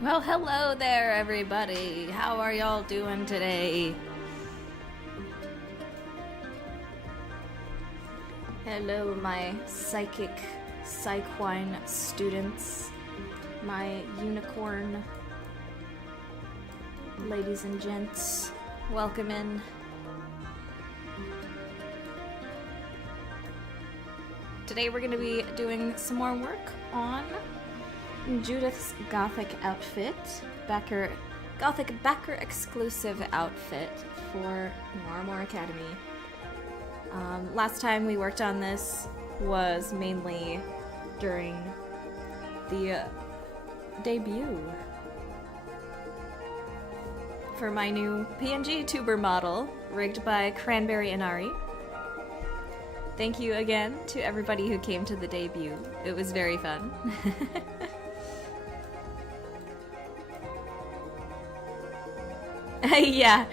Well, hello there, everybody. How are y'all doing today? Hello, my psychic psyquine students, my unicorn ladies and gents. Welcome in. Today we're going to be doing some more work on Judith's Gothic outfit, Gothic backer exclusive outfit for More Academy. Last time we worked on this was mainly during the debut for my new PNG tuber model, rigged by Cranberry Inari. Thank you again to everybody who came to the debut. It was very fun. Yeah,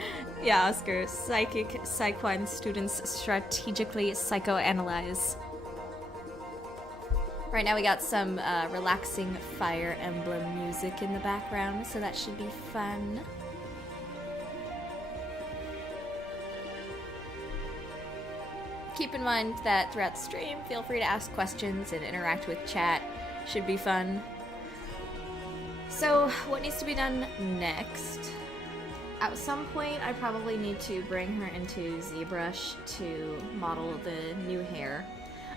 Oscar. Psychic psyquine students strategically psychoanalyze. Right now we got some relaxing Fire Emblem music in the background, so that should be fun. Keep in mind that throughout the stream, feel free to ask questions and interact with chat. Should be fun. So, what needs to be done next? At some point, I probably need to bring her into ZBrush to model the new hair.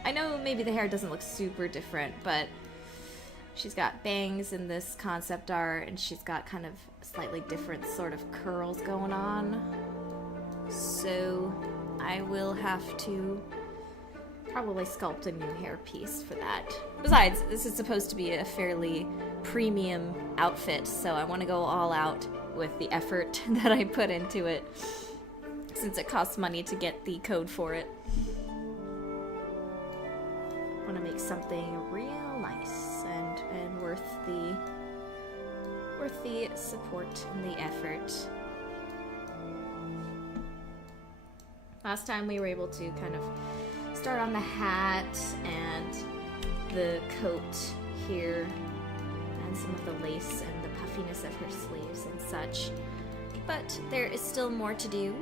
I know maybe the hair doesn't look super different, but she's got bangs in this concept art, and she's got kind of slightly different sort of curls going on. So I will have to probably sculpt a new hair piece for that. Besides, this is supposed to be a fairly premium outfit, so I want to go all out with the effort that I put into it, since it costs money to get the code for it. I want to make something real nice and worth the support and the effort. Last time we were able to kind of start on the hat and the coat here, and some of the lace and the puffiness of her sleeves and such. But there is still more to do,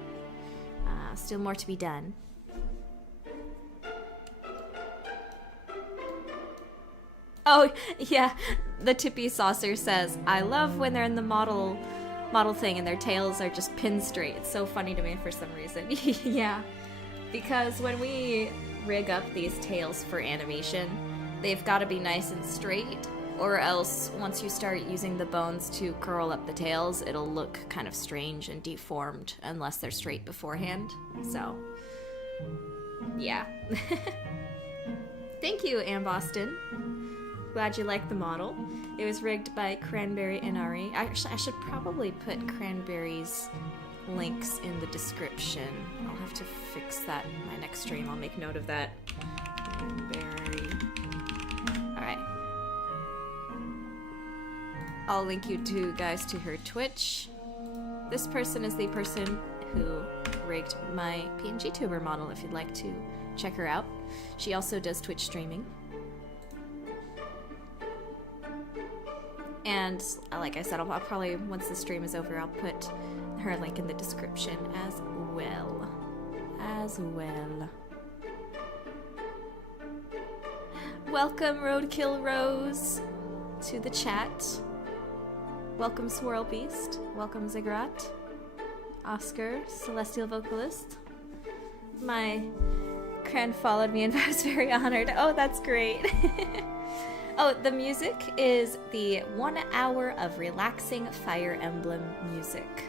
still more to be done. Oh, yeah, the Tippy Saucer says, I love when they're in the model thing and their tails are just pinned straight. It's so funny to me for some reason. Yeah, because when we rig up these tails for animation, they've got to be nice and straight, or else once you start using the bones to curl up the tails, it'll look kind of strange and deformed unless they're straight beforehand. So, yeah. Thank you, Ann Boston. Glad you liked the model. It was rigged by Cranberry Inari. I should probably put Cranberry's links in the description. I'll have to fix that in my next stream. I'll make note of that. Cranberry. Alright. I'll link you two guys to her Twitch. This person is the person who rigged my PNG tuber model, if you'd like to check her out. She also does Twitch streaming. And like I said, I'll probably, once the stream is over, I'll put her link in the description as well. Welcome, Roadkill Rose, to the chat. Welcome, Swirl Beast. Welcome, Ziggurat. Oscar, Celestial Vocalist. My Cran followed me and I was very honored. Oh, that's great. Oh, the music is the 1 hour of relaxing Fire Emblem music.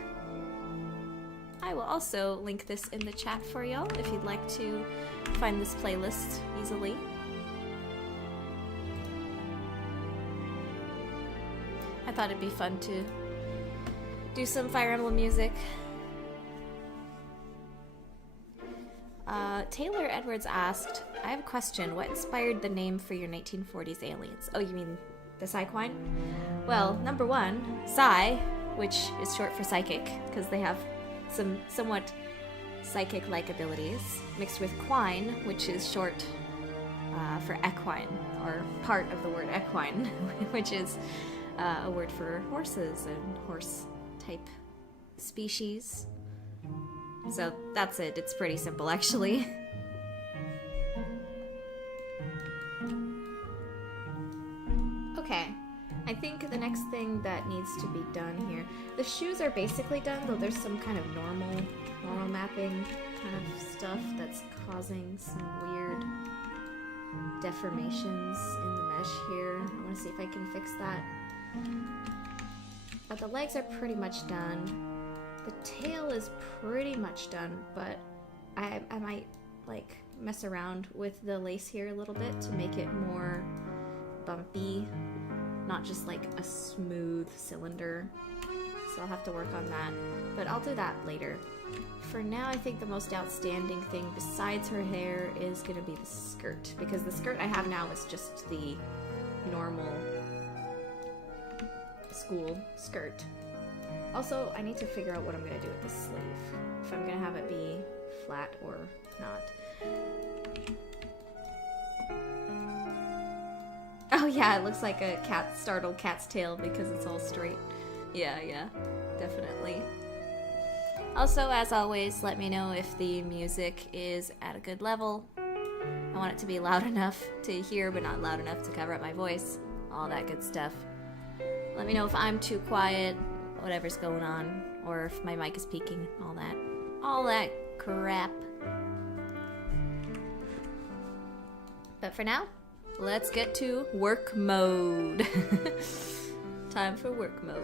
I will also link this in the chat for y'all if you'd like to find this playlist easily. I thought it'd be fun to do some Fire Emblem music. Taylor Edwards asked, I have a question. What inspired the name for your 1940s aliens? Oh, you mean the Psyquine? Well, number one, Psy, which is short for psychic, because they have some somewhat psychic-like abilities, mixed with quine, which is short for equine, or part of the word equine, which is a word for horses and horse type species. So that's it. It's pretty simple, actually. Okay, I think the next thing that needs to be done here, the shoes are basically done, though there's some kind of normal mapping kind of stuff that's causing some weird deformations in the mesh here. I want to see if I can fix that. But the legs are pretty much done. The tail is pretty much done, but I might like mess around with the lace here a little bit to make it more bumpy, not just like a smooth cylinder. So I'll have to work on that, but I'll do that later. For now, I think the most outstanding thing besides her hair is gonna be the skirt, because the skirt I have now is just the normal school skirt. Also, I need to figure out what I'm gonna do with the sleeve. If I'm gonna have it be flat or not. Oh yeah, it looks like a startled cat's tail because it's all straight. Yeah, definitely. Also, as always, let me know if the music is at a good level. I want it to be loud enough to hear, but not loud enough to cover up my voice. All that good stuff. Let me know if I'm too quiet, whatever's going on, or if my mic is peaking, all that crap. But for now, let's get to work mode. Time for work mode.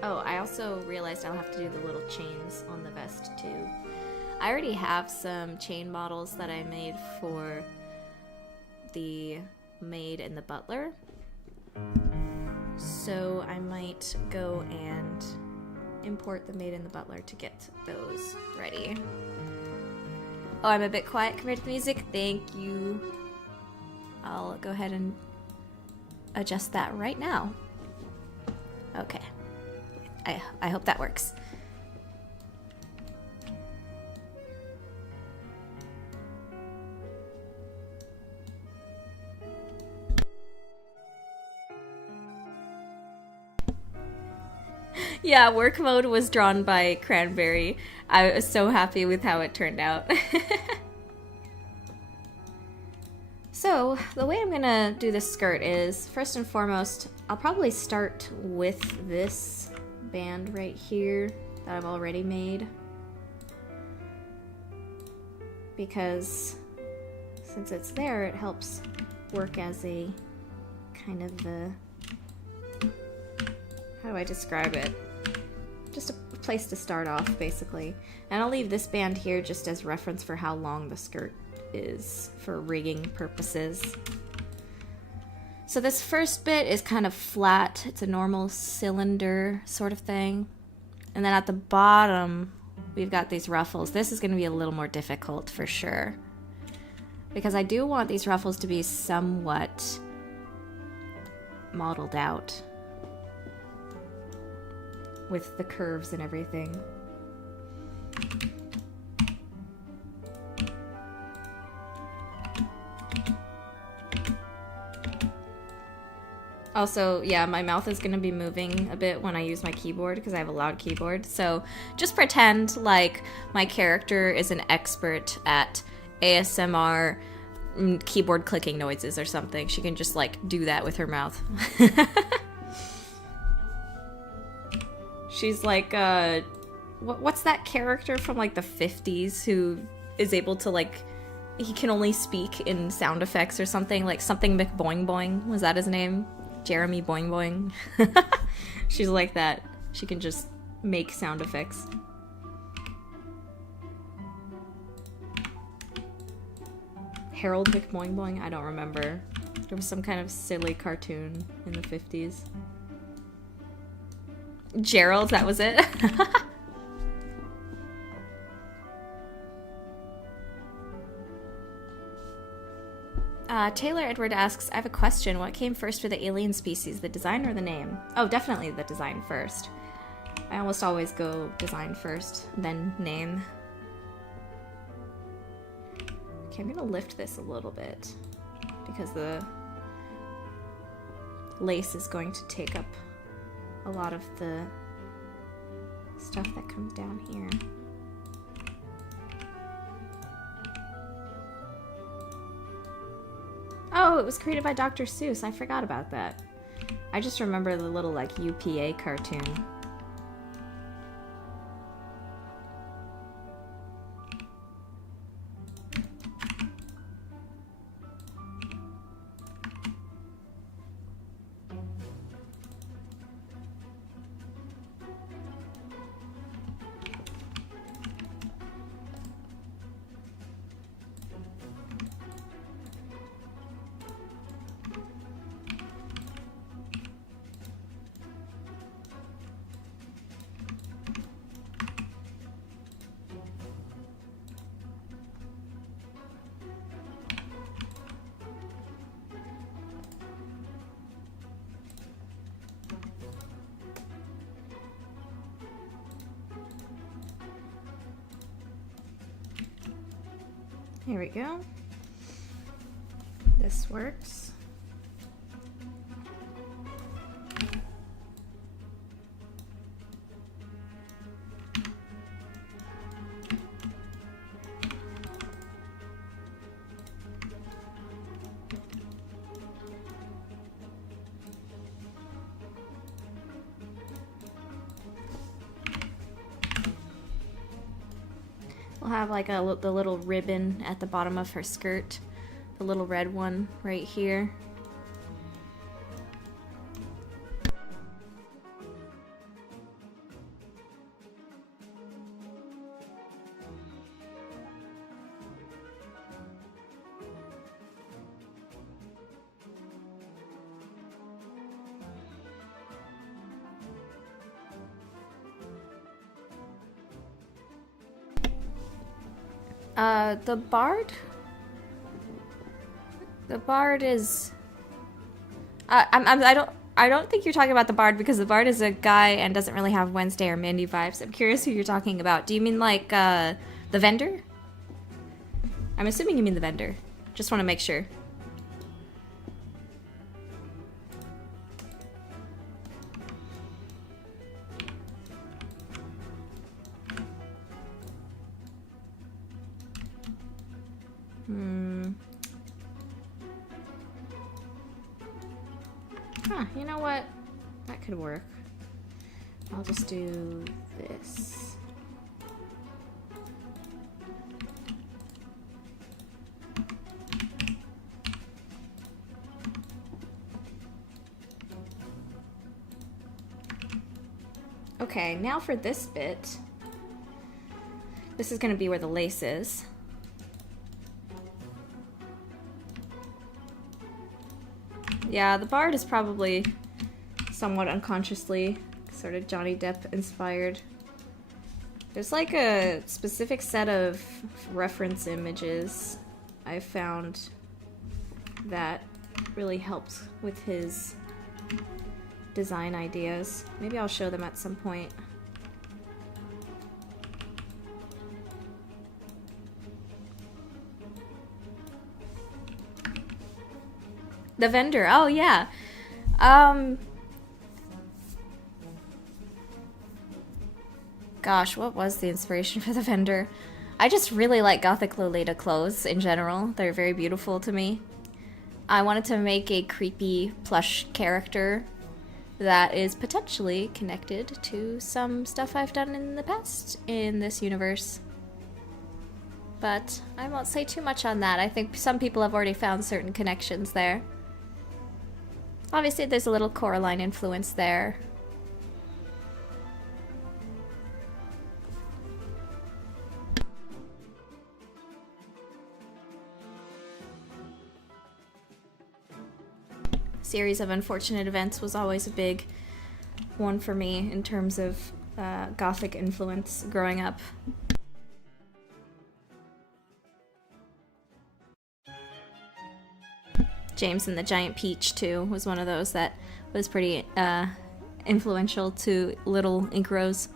Oh, I also realized I'll have to do the little chains on the vest too. I already have some chain models that I made for the maid and the butler. So I might go and import the maid and the butler to get those ready. Oh, I'm a bit quiet compared to the music. Thank you. I'll go ahead and adjust that right now. Okay. I hope that works. Yeah, work mode was drawn by Cranberry. I was so happy with how it turned out. So, the way I'm gonna do this skirt is, first and foremost, I'll probably start with this band right here that I've already made. Because since it's there, it helps work as a kind of a... how do I describe it? Just a place to start off, basically. And I'll leave this band here just as reference for how long the skirt is for rigging purposes. So this first bit is kind of flat. It's a normal cylinder sort of thing. And then at the bottom, we've got these ruffles. This is going to be a little more difficult for sure, because I do want these ruffles to be somewhat modeled out with the curves and everything. Also, yeah, my mouth is going to be moving a bit when I use my keyboard because I have a loud keyboard. So just pretend like my character is an expert at ASMR keyboard clicking noises or something. She can just like do that with her mouth. She's like, what's that character from like the 50s who is able to like, he can only speak in sound effects or something, like something McBoing Boing, was that his name? Jeremy Boing Boing. She's like that. She can just make sound effects. Harold McBoing Boing? I don't remember. There was some kind of silly cartoon in the 50s. Gerald, that was it? Taylor Edward asks, I have a question. What came first for the alien species, the design or the name? Oh, definitely the design first. I almost always go design first, then name. Okay, I'm gonna lift this a little bit because the lace is going to take up a lot of the stuff that comes down here. Oh, it was created by Dr. Seuss. I forgot about that. I just remember the little, like, UPA cartoon. Here we go. This works. We'll have like the little ribbon at the bottom of her skirt, the little red one right here. The bard is. I don't think you're talking about the bard because the bard is a guy and doesn't really have Wednesday or Mindy vibes. I'm curious who you're talking about. Do you mean like the vendor? I'm assuming you mean the vendor. Just want to make sure. Huh, you know what? That could work. I'll just do this. Okay, now for this bit. This is going to be where the lace is. Yeah, the bard is probably somewhat unconsciously sort of Johnny Depp inspired. There's like a specific set of reference images I found that really helped with his design ideas. Maybe I'll show them at some point. The vendor. Oh, yeah. Gosh, what was the inspiration for the vendor? I just really like Gothic Lolita clothes in general. They're very beautiful to me. I wanted to make a creepy plush character that is potentially connected to some stuff I've done in the past in this universe. But I won't say too much on that. I think some people have already found certain connections there. Obviously, there's a little Coraline influence there. Series of unfortunate events was always a big one for me in terms of Gothic influence growing up. James and the Giant Peach, too, was one of those that was pretty influential to little Ink Rose.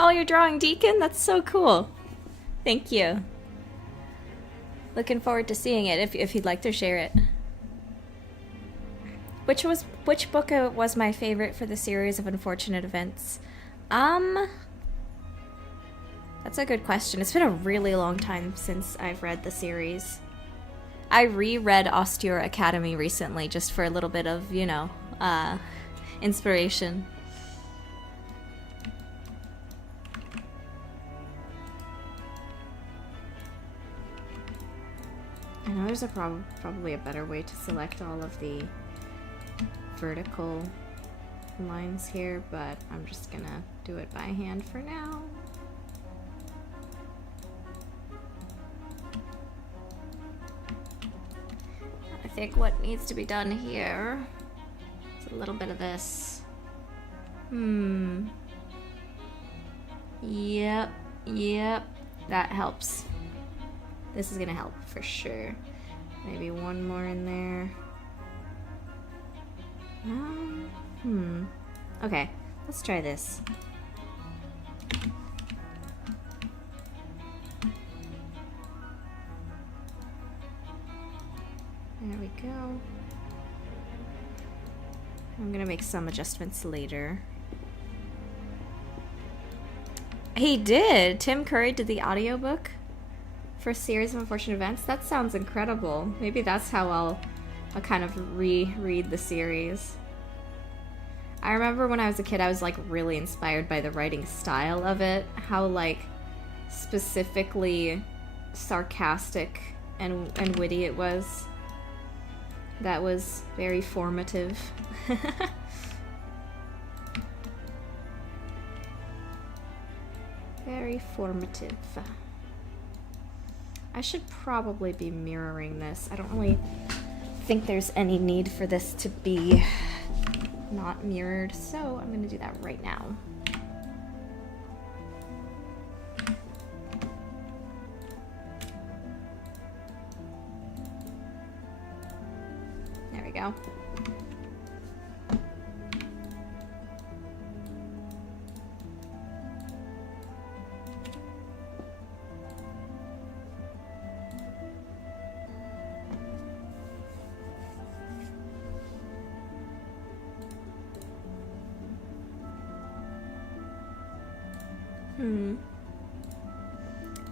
Oh, you're drawing Deacon? That's so cool. Thank you. Looking forward to seeing it if you'd like to share it. Which book was my favorite for the series of unfortunate events? That's a good question. It's been a really long time since I've read the series. I reread Austere Academy recently just for a little bit of, inspiration. I know there's probably a better way to select all of the vertical lines here, but I'm just gonna do it by hand for now. I think what needs to be done here is a little bit of this. Yep, that helps. This is gonna help for sure. Maybe one more in there. Okay, let's try this. There we go. I'm gonna make some adjustments later. He did! Tim Curry did the audiobook for a series of unfortunate events. That sounds incredible. Maybe that's how I'll kind of reread the series. I remember when I was a kid, I was like really inspired by the writing style of it. How like specifically sarcastic and witty it was. That was very formative. Very formative. I should probably be mirroring this. I don't really think there's any need for this to be not mirrored, so I'm gonna do that right now. There we go.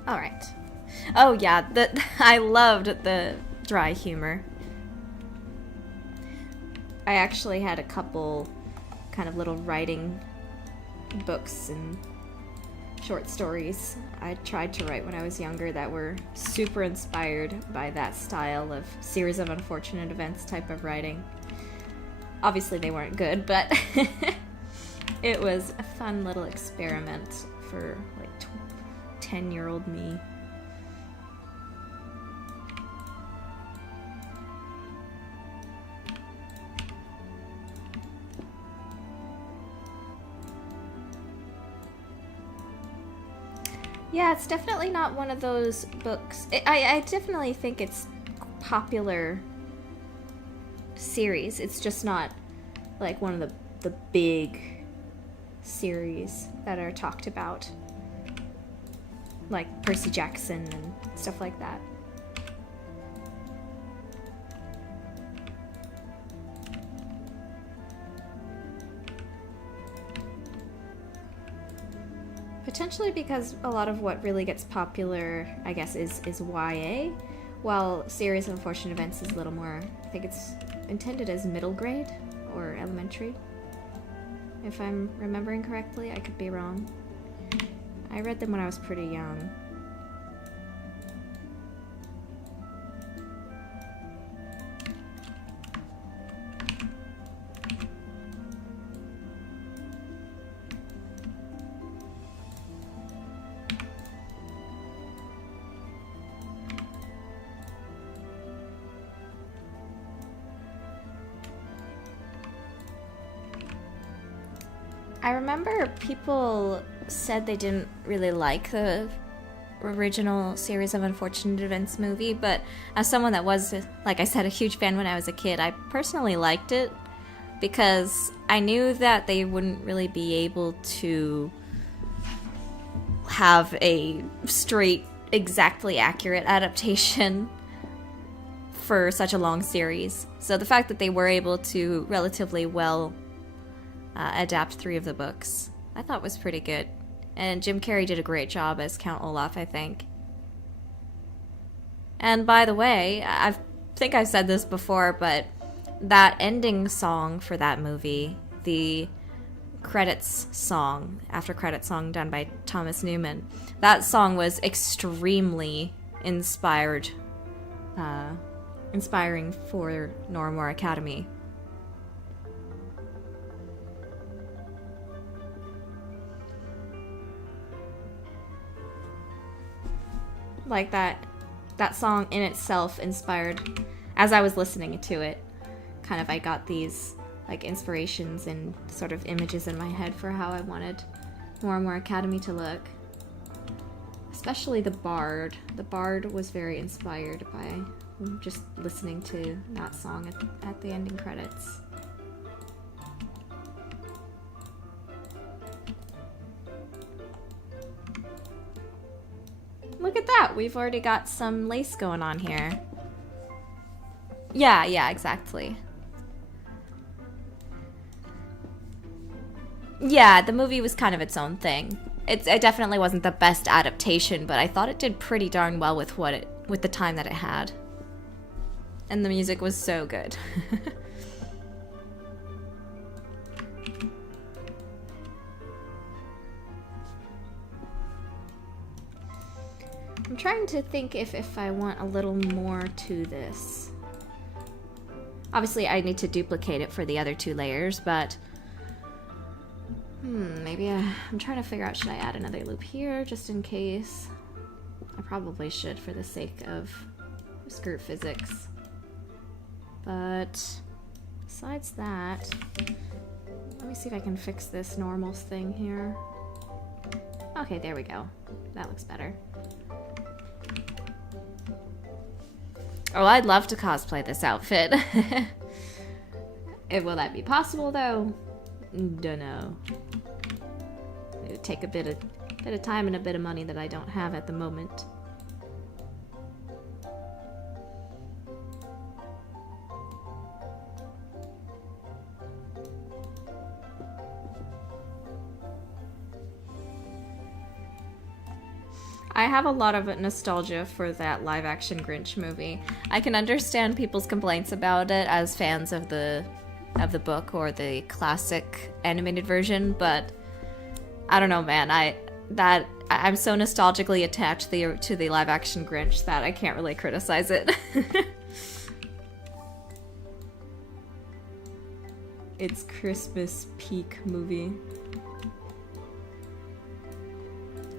All right. Oh yeah, I loved the dry humor. I actually had a couple kind of little writing books and short stories I tried to write when I was younger that were super inspired by that style of series of unfortunate events type of writing. Obviously they weren't good, but it was a fun little experiment for like 10-year-old me. Yeah, it's definitely not one of those books. I definitely think it's popular series. It's just not like one of the big series that are talked about, like Percy Jackson and stuff like that. Potentially because a lot of what really gets popular, I guess, is YA, while Series of Unfortunate Events is a little more, I think it's intended as middle grade or elementary. If I'm remembering correctly, I could be wrong. I read them when I was pretty young. I remember people said they didn't really like the original Series of Unfortunate Events movie, but as someone that was, like I said, a huge fan when I was a kid, I personally liked it because I knew that they wouldn't really be able to have a straight, exactly accurate adaptation for such a long series. So the fact that they were able to relatively well adapt 3 of the books, I thought was pretty good. And Jim Carrey did a great job as Count Olaf, I think. And by the way, I think I've said this before, but that ending song for that movie, the credits song, after credits song done by Thomas Newman, that song was extremely inspiring for Norrimore Academy. Like that song in itself inspired, as I was listening to it, kind of I got these like inspirations and sort of images in my head for how I wanted Norrimore Academy to look. Especially the Bard. The Bard was very inspired by just listening to that song at the ending credits. Look at that! We've already got some lace going on here. Yeah, exactly. Yeah, the movie was kind of its own thing. It definitely wasn't the best adaptation, but I thought it did pretty darn well with with the time that it had. And the music was so good. I'm trying to think if I want a little more to this. Obviously, I need to duplicate it for the other 2 layers, but maybe I'm trying to figure out, should I add another loop here just in case? I probably should for the sake of skirt physics. But besides that, let me see if I can fix this normals thing here. Okay, there we go. That looks better. Oh, I'd love to cosplay this outfit. Will that be possible, though? Dunno. It would take a bit of time and a bit of money that I don't have at the moment. I have a lot of nostalgia for that live-action Grinch movie. I can understand people's complaints about it as fans of the book or the classic animated version, but I don't know, man. I'm so nostalgically attached to the live-action Grinch that I can't really criticize it. It's Christmas peak movie.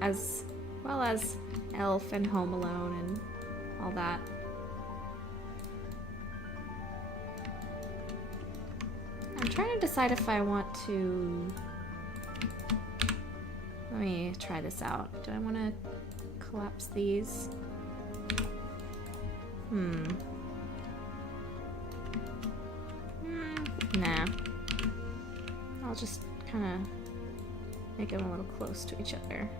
As well as Elf and Home Alone and all that. I'm trying to decide if I want to... Let me try this out. Do I want to collapse these? Nah. I'll just kind of make them a little close to each other.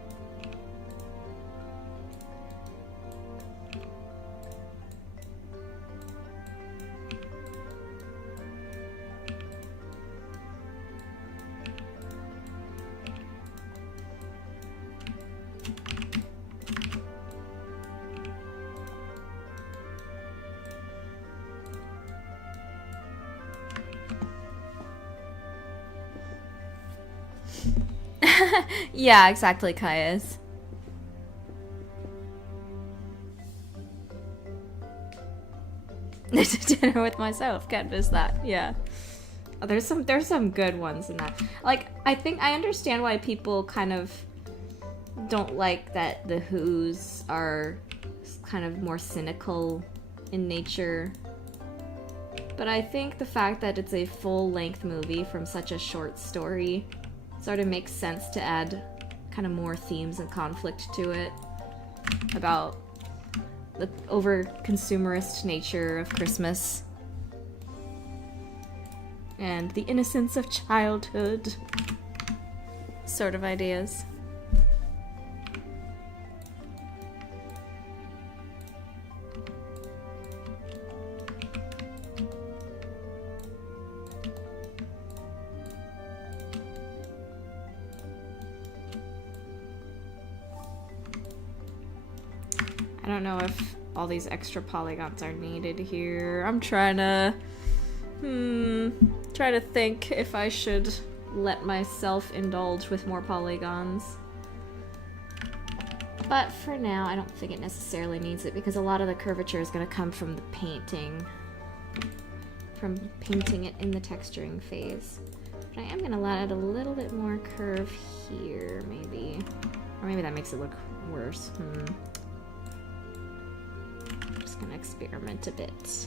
Yeah, exactly, Caius. Dinner with myself, can't miss that. Yeah. Oh, there's some good ones in that. Like, I think I understand why people kind of don't like that the Who's are kind of more cynical in nature. But I think the fact that it's a full-length movie from such a short story sort of makes sense to add kind of more themes and conflict to it about the over-consumerist nature of Christmas and the innocence of childhood sort of ideas. don't know if all these extra polygons are needed here. I'm trying to think if I should let myself indulge with more polygons. But for now, I don't think it necessarily needs it because a lot of the curvature is going to come from the painting. From painting it in the texturing phase. But I am going to add a little bit more curve here, maybe. Or maybe that makes it look worse. I'm just going to experiment a bit.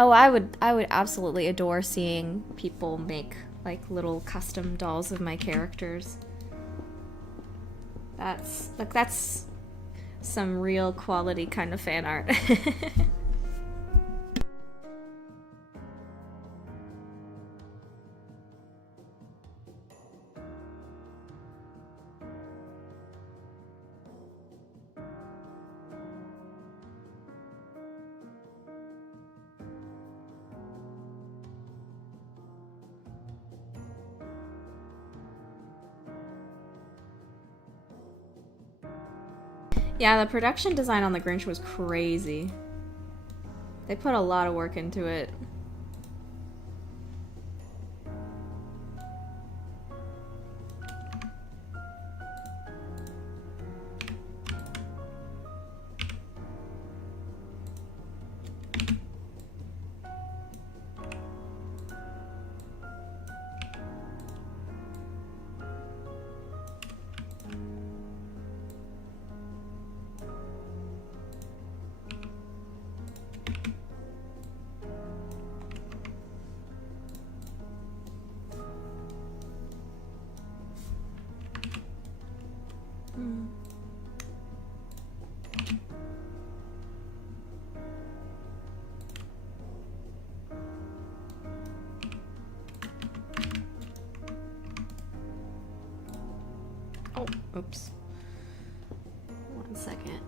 Oh, I would absolutely adore seeing people make like little custom dolls of my characters. That's some real quality kind of fan art. Yeah, the production design on the Grinch was crazy. They put a lot of work into it. Oh, oops. 1 second.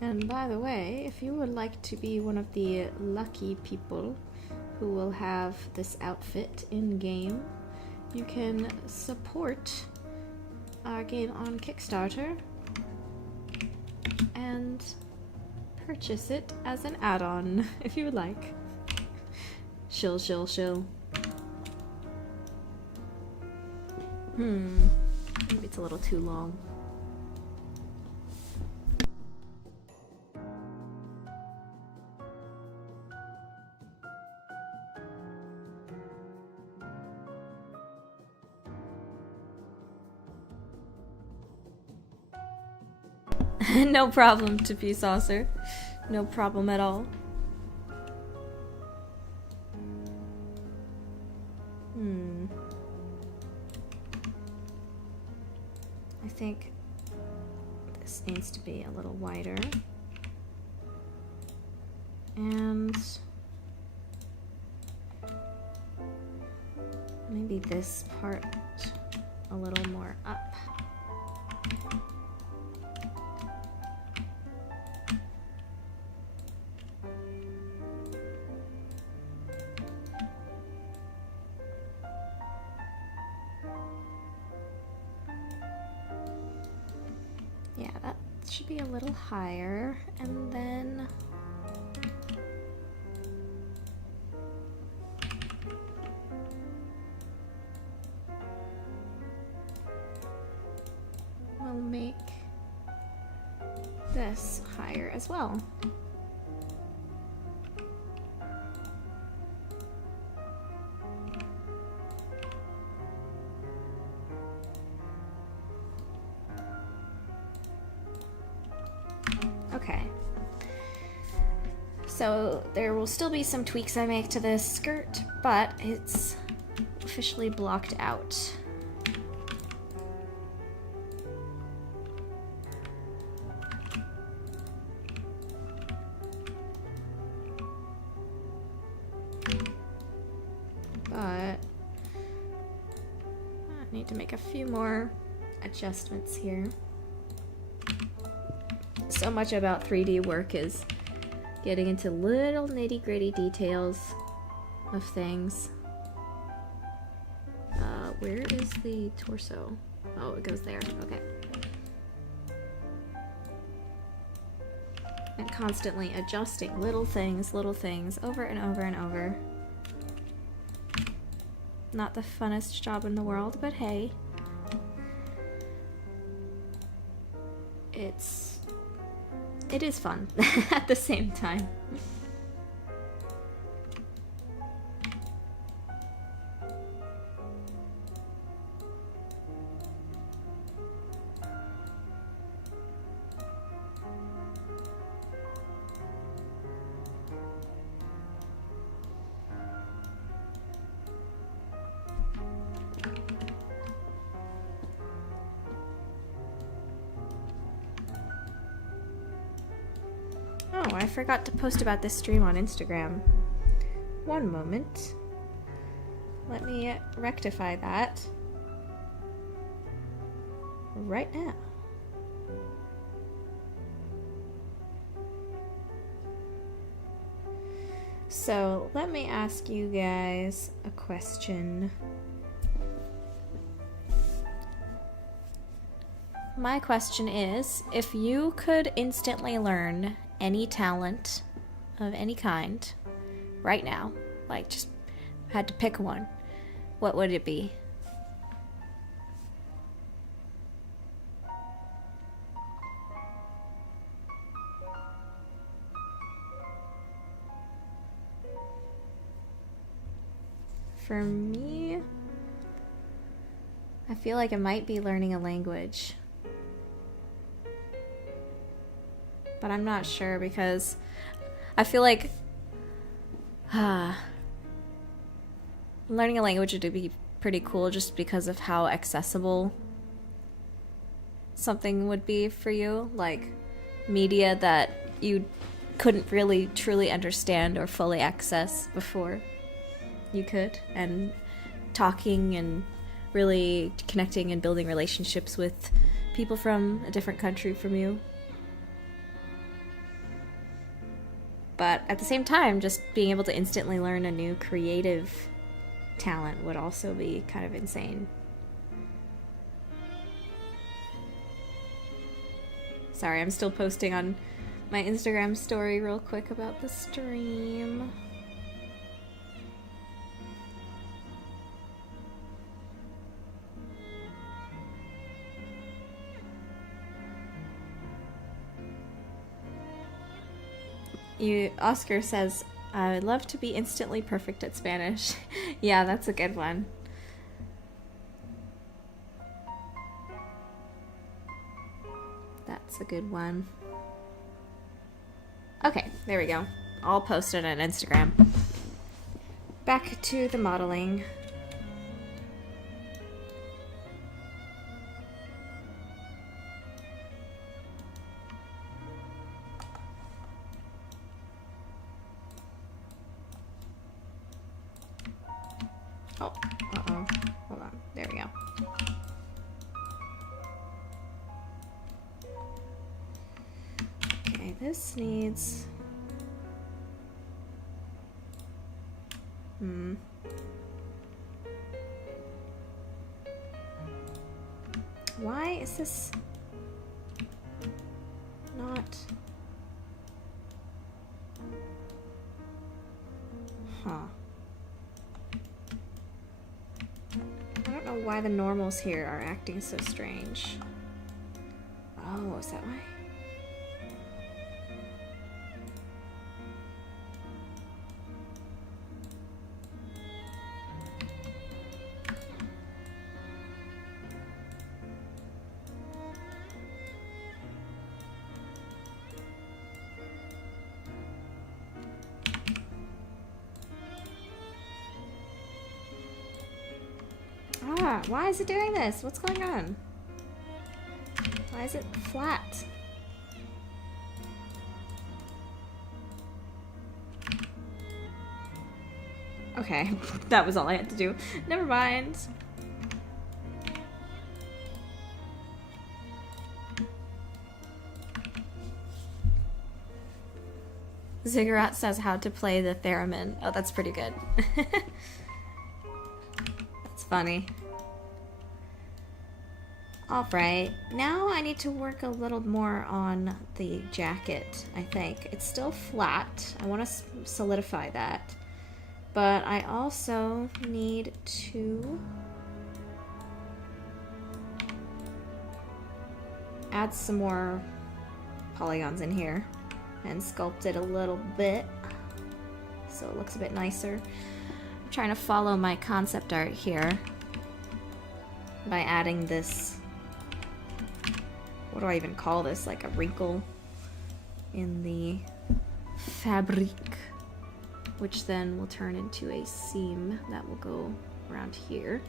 And by the way, if you would like to be one of the lucky people who will have this outfit in-game, you can support our game on Kickstarter and purchase it as an add-on if you would like. Shill, shill, shill. Maybe it's a little too long. No problem, Tippy Saucer. No problem at all. I think this needs to be a little wider. And maybe this part a little more up. Yeah, that should be a little higher, and then we'll make this higher as well. Okay. So there will still be some tweaks I make to this skirt, but it's officially blocked out. But I need to make a few more adjustments here. So much about 3D work is getting into little nitty-gritty details of things. Where is the torso? Oh, it goes there. Okay. And constantly adjusting little things over and over and over. Not the funnest job in the world, but hey. It is fun at the same time. Oh, I forgot to post about this stream on Instagram. One moment. Let me rectify that right now. So, let me ask you guys a question. My question is, if you could instantly learn any talent of any kind right now, like just had to pick one, what would it be? For me, I feel like it might be learning a language. But I'm not sure because I feel like learning a language would be pretty cool just because of how accessible something would be for you. Like media that you couldn't really truly understand or fully access before you could. And talking and really connecting and building relationships with people from a different country from you. But at the same time, just being able to instantly learn a new creative talent would also be kind of insane. Sorry, I'm still posting on my Instagram story real quick about the stream. Oscar says, I would love to be instantly perfect at Spanish. Yeah, that's a good one. That's a good one. Okay, there we go. I'll post it on Instagram. Back to the modeling. Oh, uh-oh. Hold on. There we go. Okay, this needs... Why is this not... Huh. I don't know why the normals here are acting so strange. Oh, is that why? Why is it doing this? What's going on? Why is it flat? Okay, that was all I had to do. Never mind. Ziggurat says how to play the theremin. Oh, that's pretty good. That's funny. Alright, now I need to work a little more on the jacket, I think. It's still flat. I want to solidify that. But I also need to add some more polygons in here and sculpt it a little bit so it looks a bit nicer. I'm trying to follow my concept art here by adding this, what do I even call this, like a wrinkle in the fabric, which then will turn into a seam that will go around here.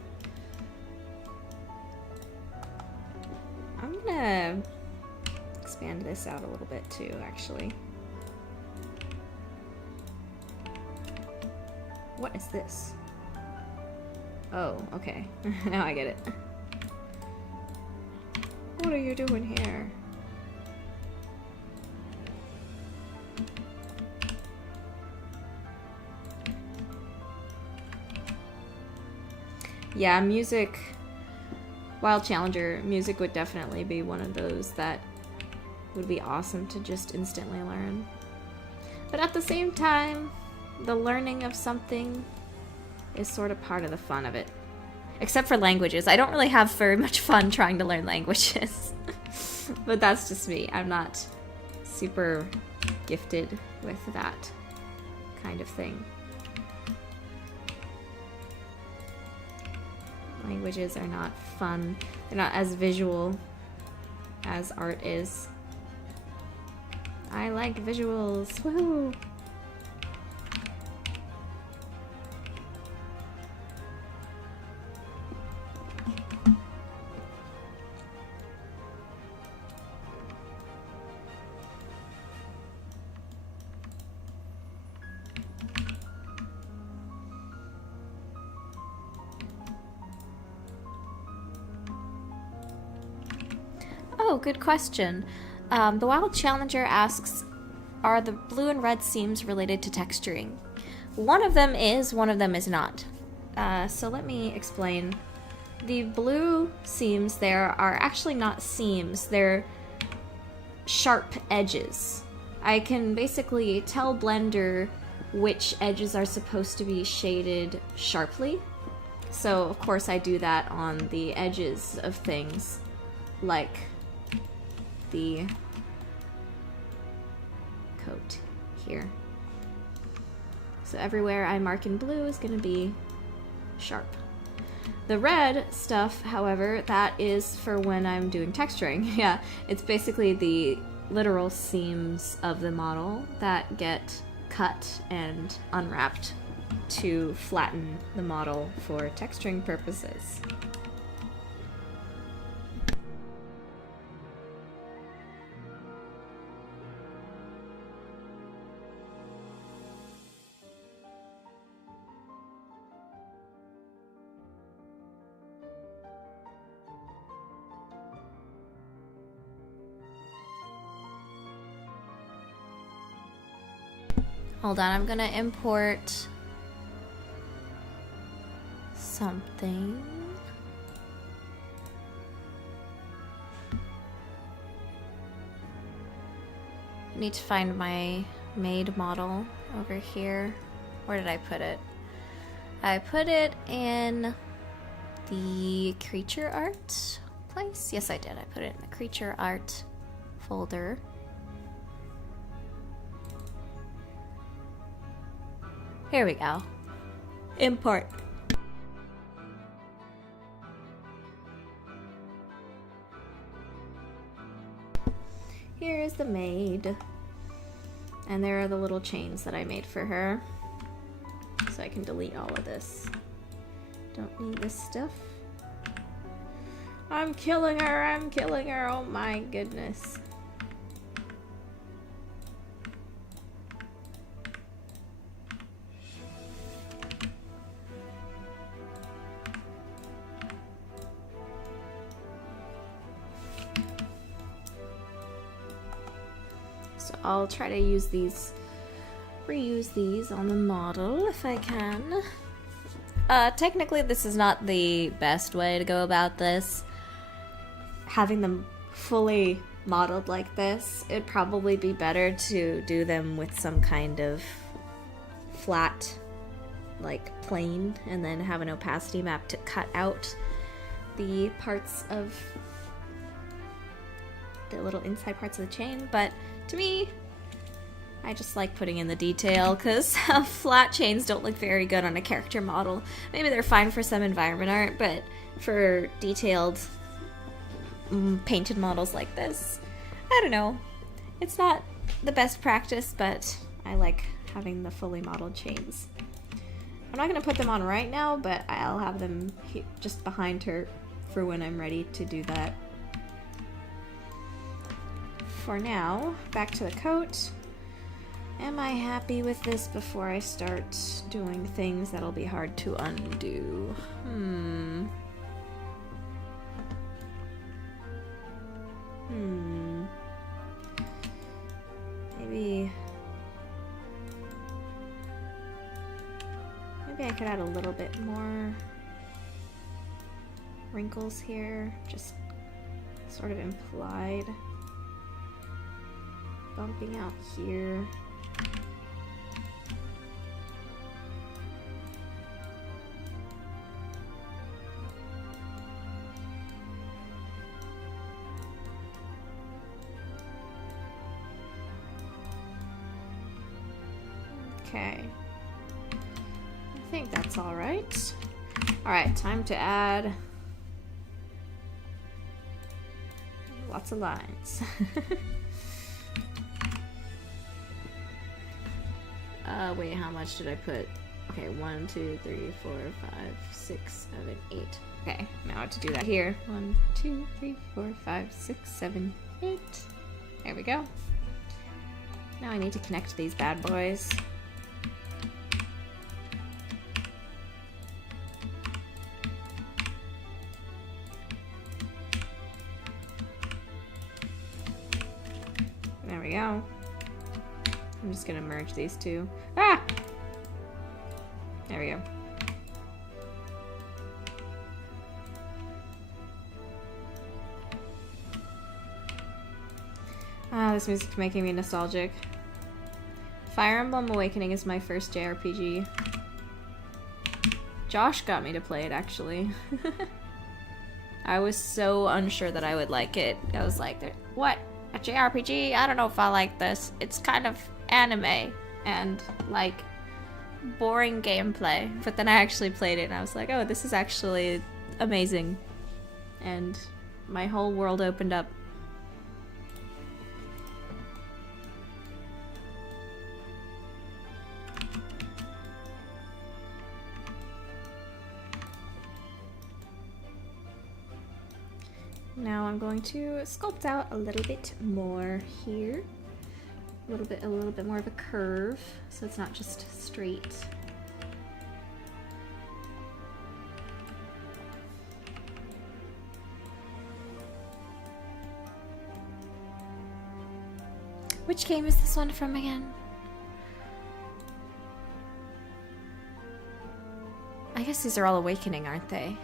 I'm gonna expand this out a little bit too, actually. What is this? Oh, okay. Now I get it. What are you doing here? Yeah, music, Wild Challenger, music would definitely be one of those that would be awesome to just instantly learn. But at the same time, the learning of something is sort of part of the fun of it. Except for languages. I don't really have very much fun trying to learn languages. But that's just me. I'm not super gifted with that kind of thing. Languages are not fun. They're not as visual as art is. I like visuals. Woo! Oh, good question. The Wild Challenger asks, are the blue and red seams related to texturing? One of them is, one of them is not. So let me explain. The blue seams there are actually not seams, they're sharp edges. I can basically tell Blender which edges are supposed to be shaded sharply. So of course I do that on the edges of things, like the coat here. So everywhere I mark in blue is going to be sharp. The red stuff, however, that is for when I'm doing texturing. Yeah, it's basically the literal seams of the model that get cut and unwrapped to flatten the model for texturing purposes. Hold on, I'm gonna import something. I need to find my made model over here. Where did I put it? I put it in the creature art place. Yes, I did. I put it in the creature art folder. Here we go. Import. Here is the maid. And there are the little chains that I made for her. So I can delete all of this. Don't need this stuff. I'm killing her, oh my goodness. So I'll try to use these, reuse these on the model if I can. Technically this is not the best way to go about this. Having them fully modeled like this, it'd probably be better to do them with some kind of flat, like plane, and then have an opacity map to cut out the parts of the little inside parts of the chain. But to me, I just like putting in the detail because flat chains don't look very good on a character model. Maybe they're fine for some environment art, but for detailed painted models like this, I don't know. It's not the best practice, but I like having the fully modeled chains. I'm not going to put them on right now, but I'll have them just behind her for when I'm ready to do that. For now, back to the coat. Am I happy with this before I start doing things that'll be hard to undo? Maybe I could add a little bit more wrinkles here, just sort of implied. Bumping out here. Okay. I think that's all right. All right, time to add lots of lines. Wait, how much did I put? Okay, 1, 2, 3, 4, 5, 6, 7, 8. Okay, now I have to do that here. 1, 2, 3, 4, 5, 6, 7, 8. There we go. Now I need to connect these bad boys. There we go. I'm just gonna merge these two. Ah! There we go. Ah, this music's making me nostalgic. Fire Emblem Awakening is my first JRPG. Josh got me to play it, actually. I was so unsure that I would like it. I was like, what? A JRPG? I don't know if I like this. It's kind of anime and like boring gameplay. But then I actually played it and I was like, oh, this is actually amazing. And my whole world opened up. Now I'm going to sculpt out a little bit more here. A little bit more of a curve, so it's not just straight. Which game is this one from again? I guess these are all Awakening, aren't they?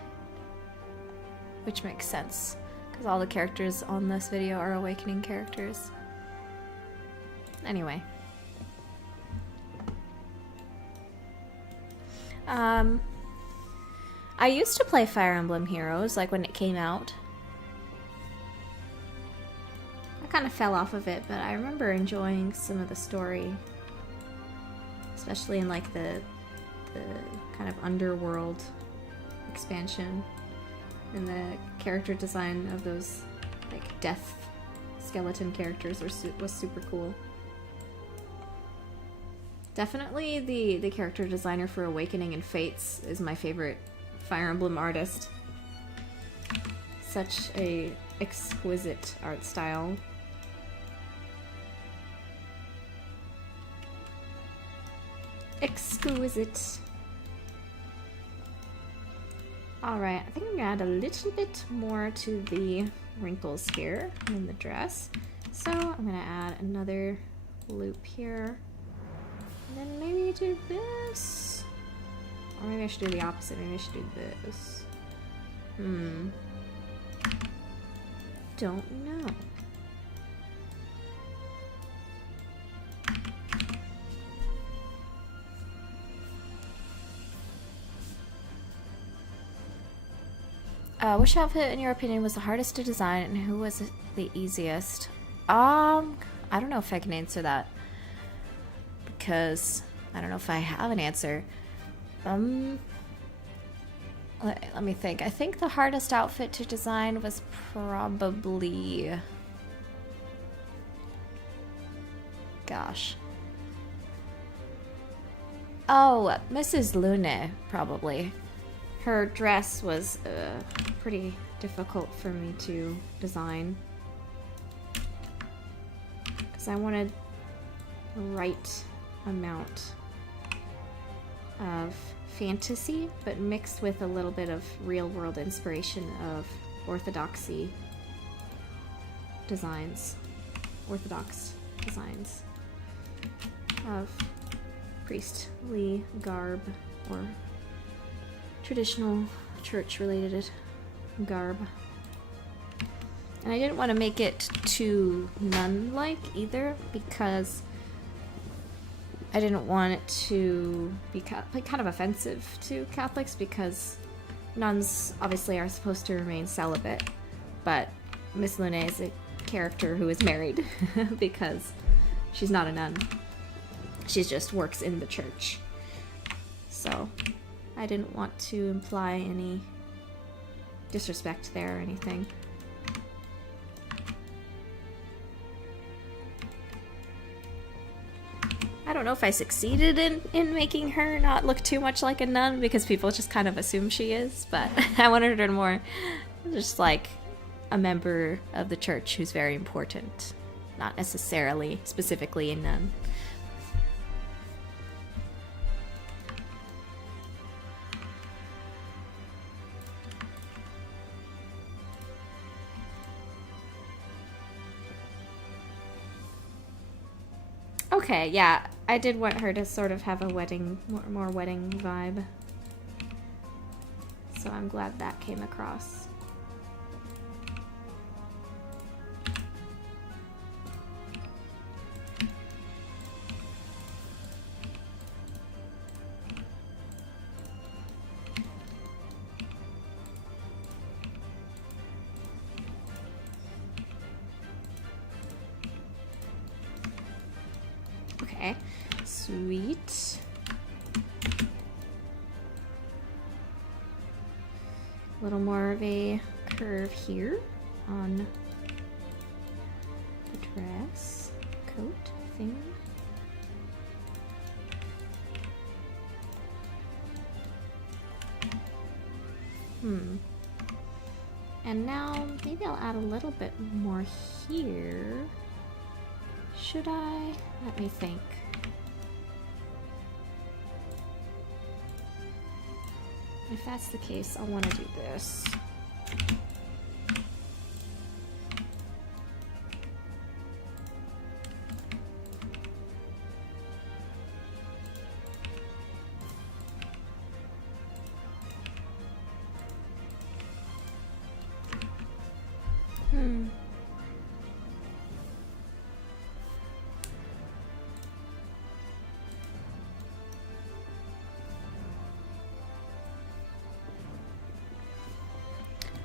Which makes sense, because all the characters on this video are Awakening characters. Anyway. I used to play Fire Emblem Heroes, like when it came out. I kind of fell off of it, but I remember enjoying some of the story. Especially in like the kind of underworld expansion. And the character design of those like death skeleton characters was super cool. Definitely the character designer for Awakening and Fates is my favorite Fire Emblem artist. such a exquisite art style. Exquisite. Alright, I think I'm gonna add a little bit more to the wrinkles here in the dress. So I'm gonna add another loop here. And then maybe do this. Or maybe I should do the opposite. Maybe I should do this. Don't know. Which outfit, in your opinion, was the hardest to design, and who was the easiest? I don't know if I can answer that, because I don't know if I have an answer. Let me think. I think the hardest outfit to design was probably... Gosh. Oh, Mrs. Lune, probably. Her dress was pretty difficult for me to design. Because I wanted the right amount of fantasy, but mixed with a little bit of real-world inspiration of orthodox designs of priestly garb or traditional church-related garb. And I didn't want to make it too nun-like either, because I didn't want it to be kind of offensive to Catholics, because nuns obviously are supposed to remain celibate, but Miss Lune is a character who is married because she's not a nun. She just works in the church. So I didn't want to imply any disrespect there or anything. I don't know if I succeeded in making her not look too much like a nun, because people just kind of assume she is, but I wanted her more just like a member of the church who's very important, not necessarily specifically a nun. Okay, yeah, I did want her to sort of have a wedding, more wedding vibe. So I'm glad that came across. Okay, sweet. A little more of a curve here on the dress coat thing. And now maybe I'll add a little bit more here. Should I? Let me think. If that's the case, I'll want to do this.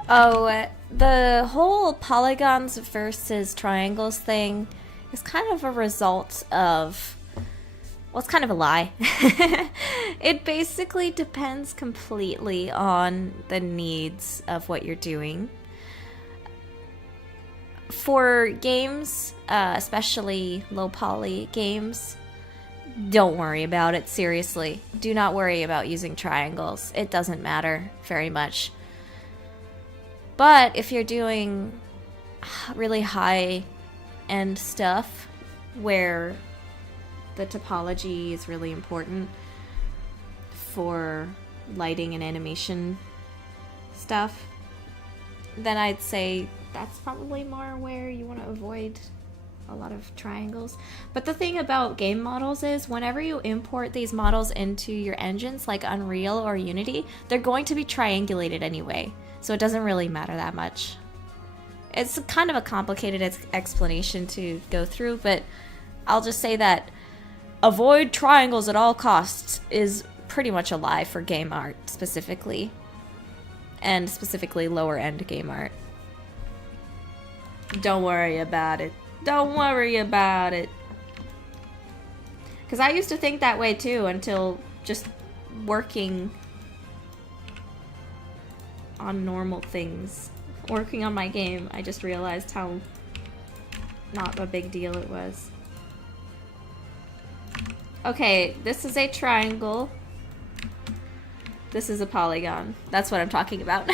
Oh, the whole polygons versus triangles thing is kind of a result of, well, it's kind of a lie. It basically depends completely on the needs of what you're doing. For games, especially low poly games, don't worry about it, seriously. Do not worry about using triangles. It doesn't matter very much. But if you're doing really high-end stuff where the topology is really important for lighting and animation stuff, then I'd say that's probably more where you want to avoid a lot of triangles. But the thing about game models is whenever you import these models into your engines like Unreal or Unity, they're going to be triangulated anyway, so it doesn't really matter that much. It's kind of a complicated explanation to go through, but I'll just say that avoid triangles at all costs is pretty much a lie for game art specifically, and specifically lower end game art. Don't worry about it. Don't worry about it. Because I used to think that way too until just working on normal things. Working on my game, I just realized how not a big deal it was. Okay, this is a triangle. This is a polygon. That's what I'm talking about.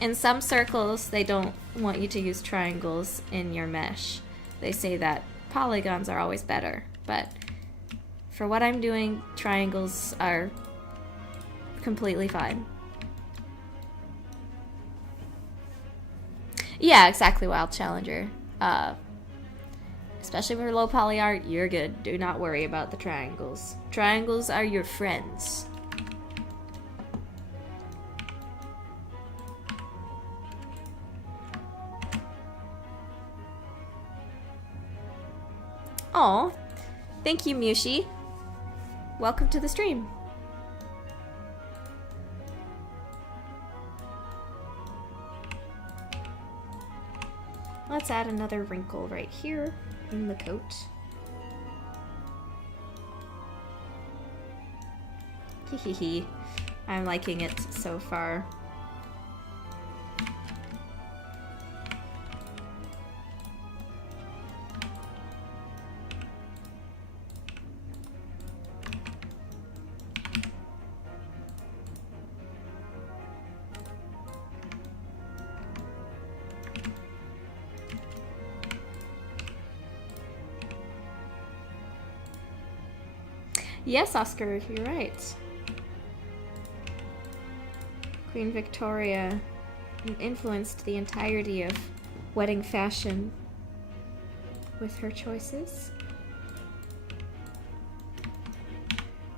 In some circles, they don't want you to use triangles in your mesh. They say that polygons are always better, but for what I'm doing, triangles are completely fine. Yeah, exactly, Wild Challenger. Especially for low poly art, you're good. Do not worry about the triangles. Triangles are your friends. Aw, thank you, Mushi. Welcome to the stream. Let's add another wrinkle right here in the coat. Hehehe. I'm liking it so far. Yes, Oscar, you're right. Queen Victoria influenced the entirety of wedding fashion with her choices.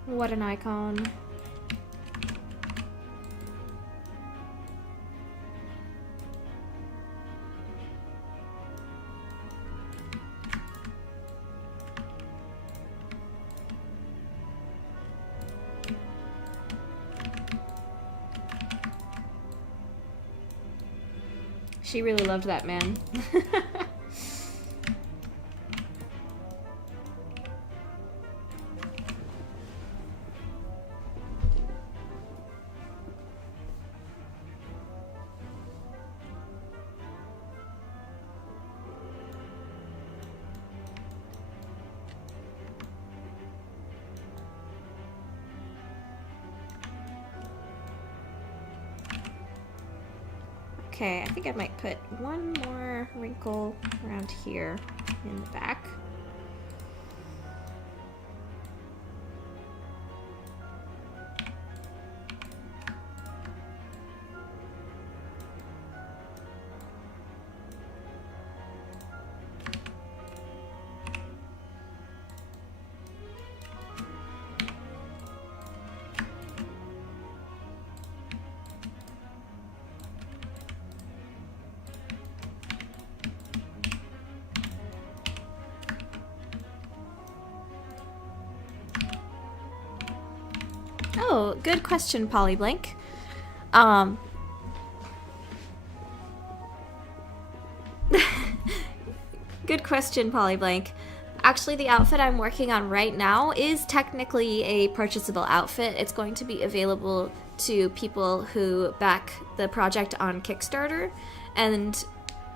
What an icon. She really loved that man. Okay, I think I might put one more wrinkle around here in the back. Oh, good question, Polyblank. Good question, Polyblank. Actually, the outfit I'm working on right now is technically a purchasable outfit. It's going to be available to people who back the project on Kickstarter and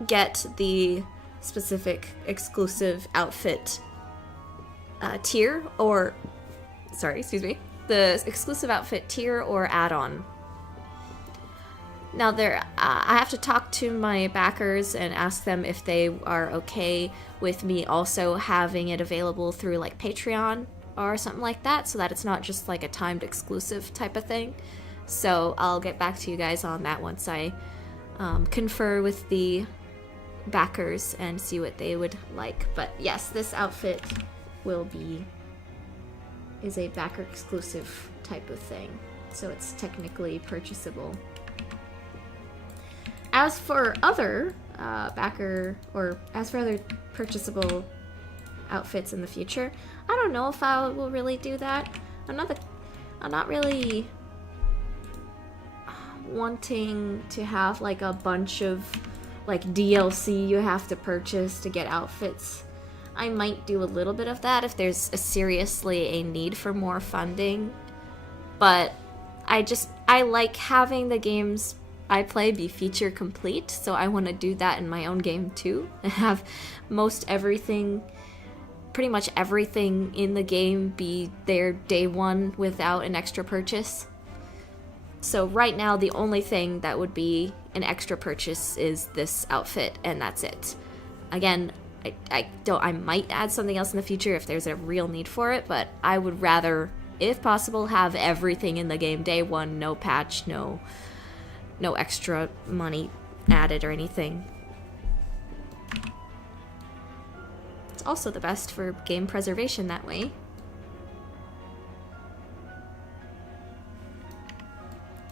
get the specific exclusive outfit tier, or sorry, excuse me, the exclusive outfit tier or add-on. Now I have to talk to my backers and ask them if they are okay with me also having it available through like Patreon or something like that, so that it's not just like a timed exclusive type of thing. So I'll get back to you guys on that once I confer with the backers and see what they would like. But yes, this outfit is a backer exclusive type of thing, so it's technically purchasable. As for other other purchasable outfits in the future, I don't know if I will really do that. I'm not really wanting to have like a bunch of like DLC you have to purchase to get outfits. I might do a little bit of that if there's seriously a need for more funding, but I like having the games I play be feature complete, so I want to do that in my own game too, and have pretty much everything in the game be there day one without an extra purchase. So right now the only thing that would be an extra purchase is this outfit, and that's it. Again, I might add something else in the future if there's a real need for it, but I would rather, if possible, have everything in the game day one, no patch, no extra money added or anything. It's also the best for game preservation that way.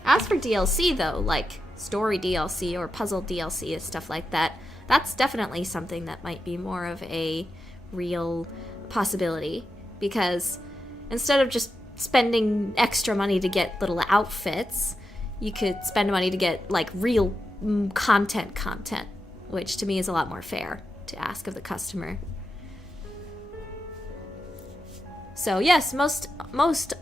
As for DLC though, like story DLC or puzzle DLC and stuff like that, that's definitely something that might be more of a real possibility, because instead of just spending extra money to get little outfits, you could spend money to get like real content, which to me is a lot more fair to ask of the customer. So yes, most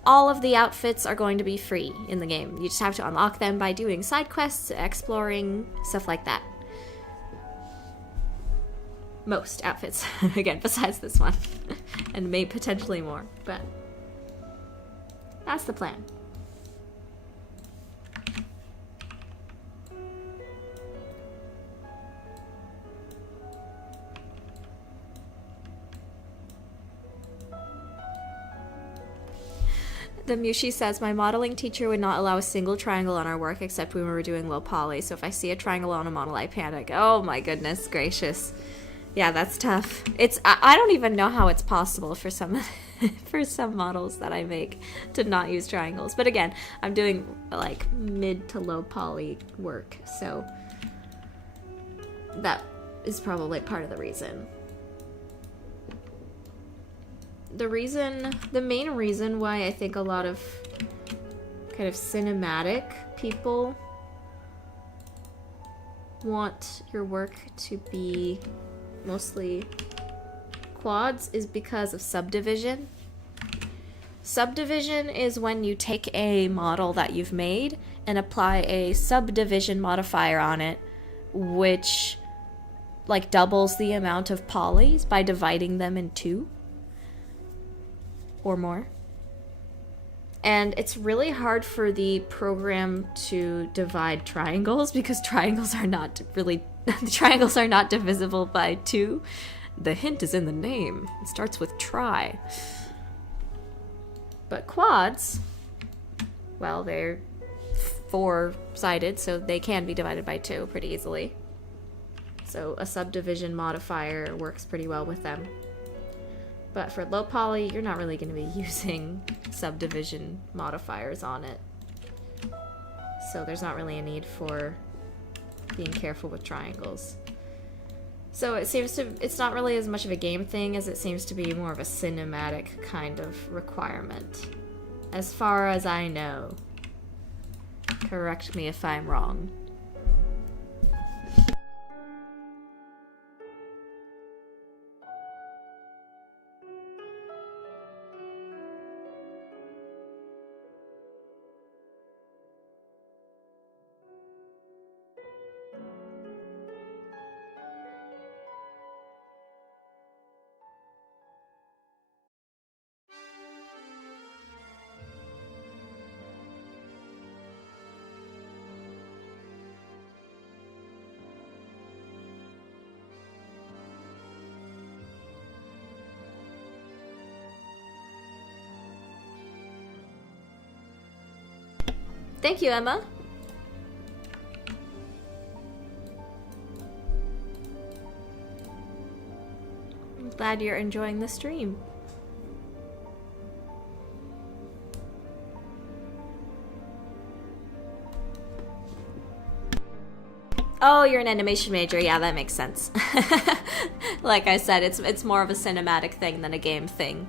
all of the outfits are going to be free in the game. You just have to unlock them by doing side quests, exploring, stuff like that. Most outfits, again, besides this one, and maybe potentially more, but that's the plan. The Mushi says, my modeling teacher would not allow a single triangle on our work except when we were doing low poly, so if I see a triangle on a model, I panic. Oh my goodness gracious. Yeah, that's tough. I don't even know how it's possible for some for some models that I make to not use triangles. But again, I'm doing like mid to low poly work, so that is probably part of the reason. The main reason why I think a lot of kind of cinematic people want your work to be mostly quads is because of subdivision. Subdivision is when you take a model that you've made and apply a subdivision modifier on it, which like doubles the amount of polys by dividing them in two or more. And it's really hard for the program to divide triangles because triangles are not divisible by two. The hint is in the name. It starts with try. But quads, well, they're four-sided, so they can be divided by two pretty easily. So a subdivision modifier works pretty well with them. But for low poly, you're not really going to be using subdivision modifiers on it. So there's not really a need for being careful with triangles. So it's not really as much of a game thing as it seems to be more of a cinematic kind of requirement. As far as I know. Correct me if I'm wrong. Thank you, Emma. I'm glad you're enjoying the stream. Oh, you're an animation major. Yeah, that makes sense. Like I said, it's more of a cinematic thing than a game thing.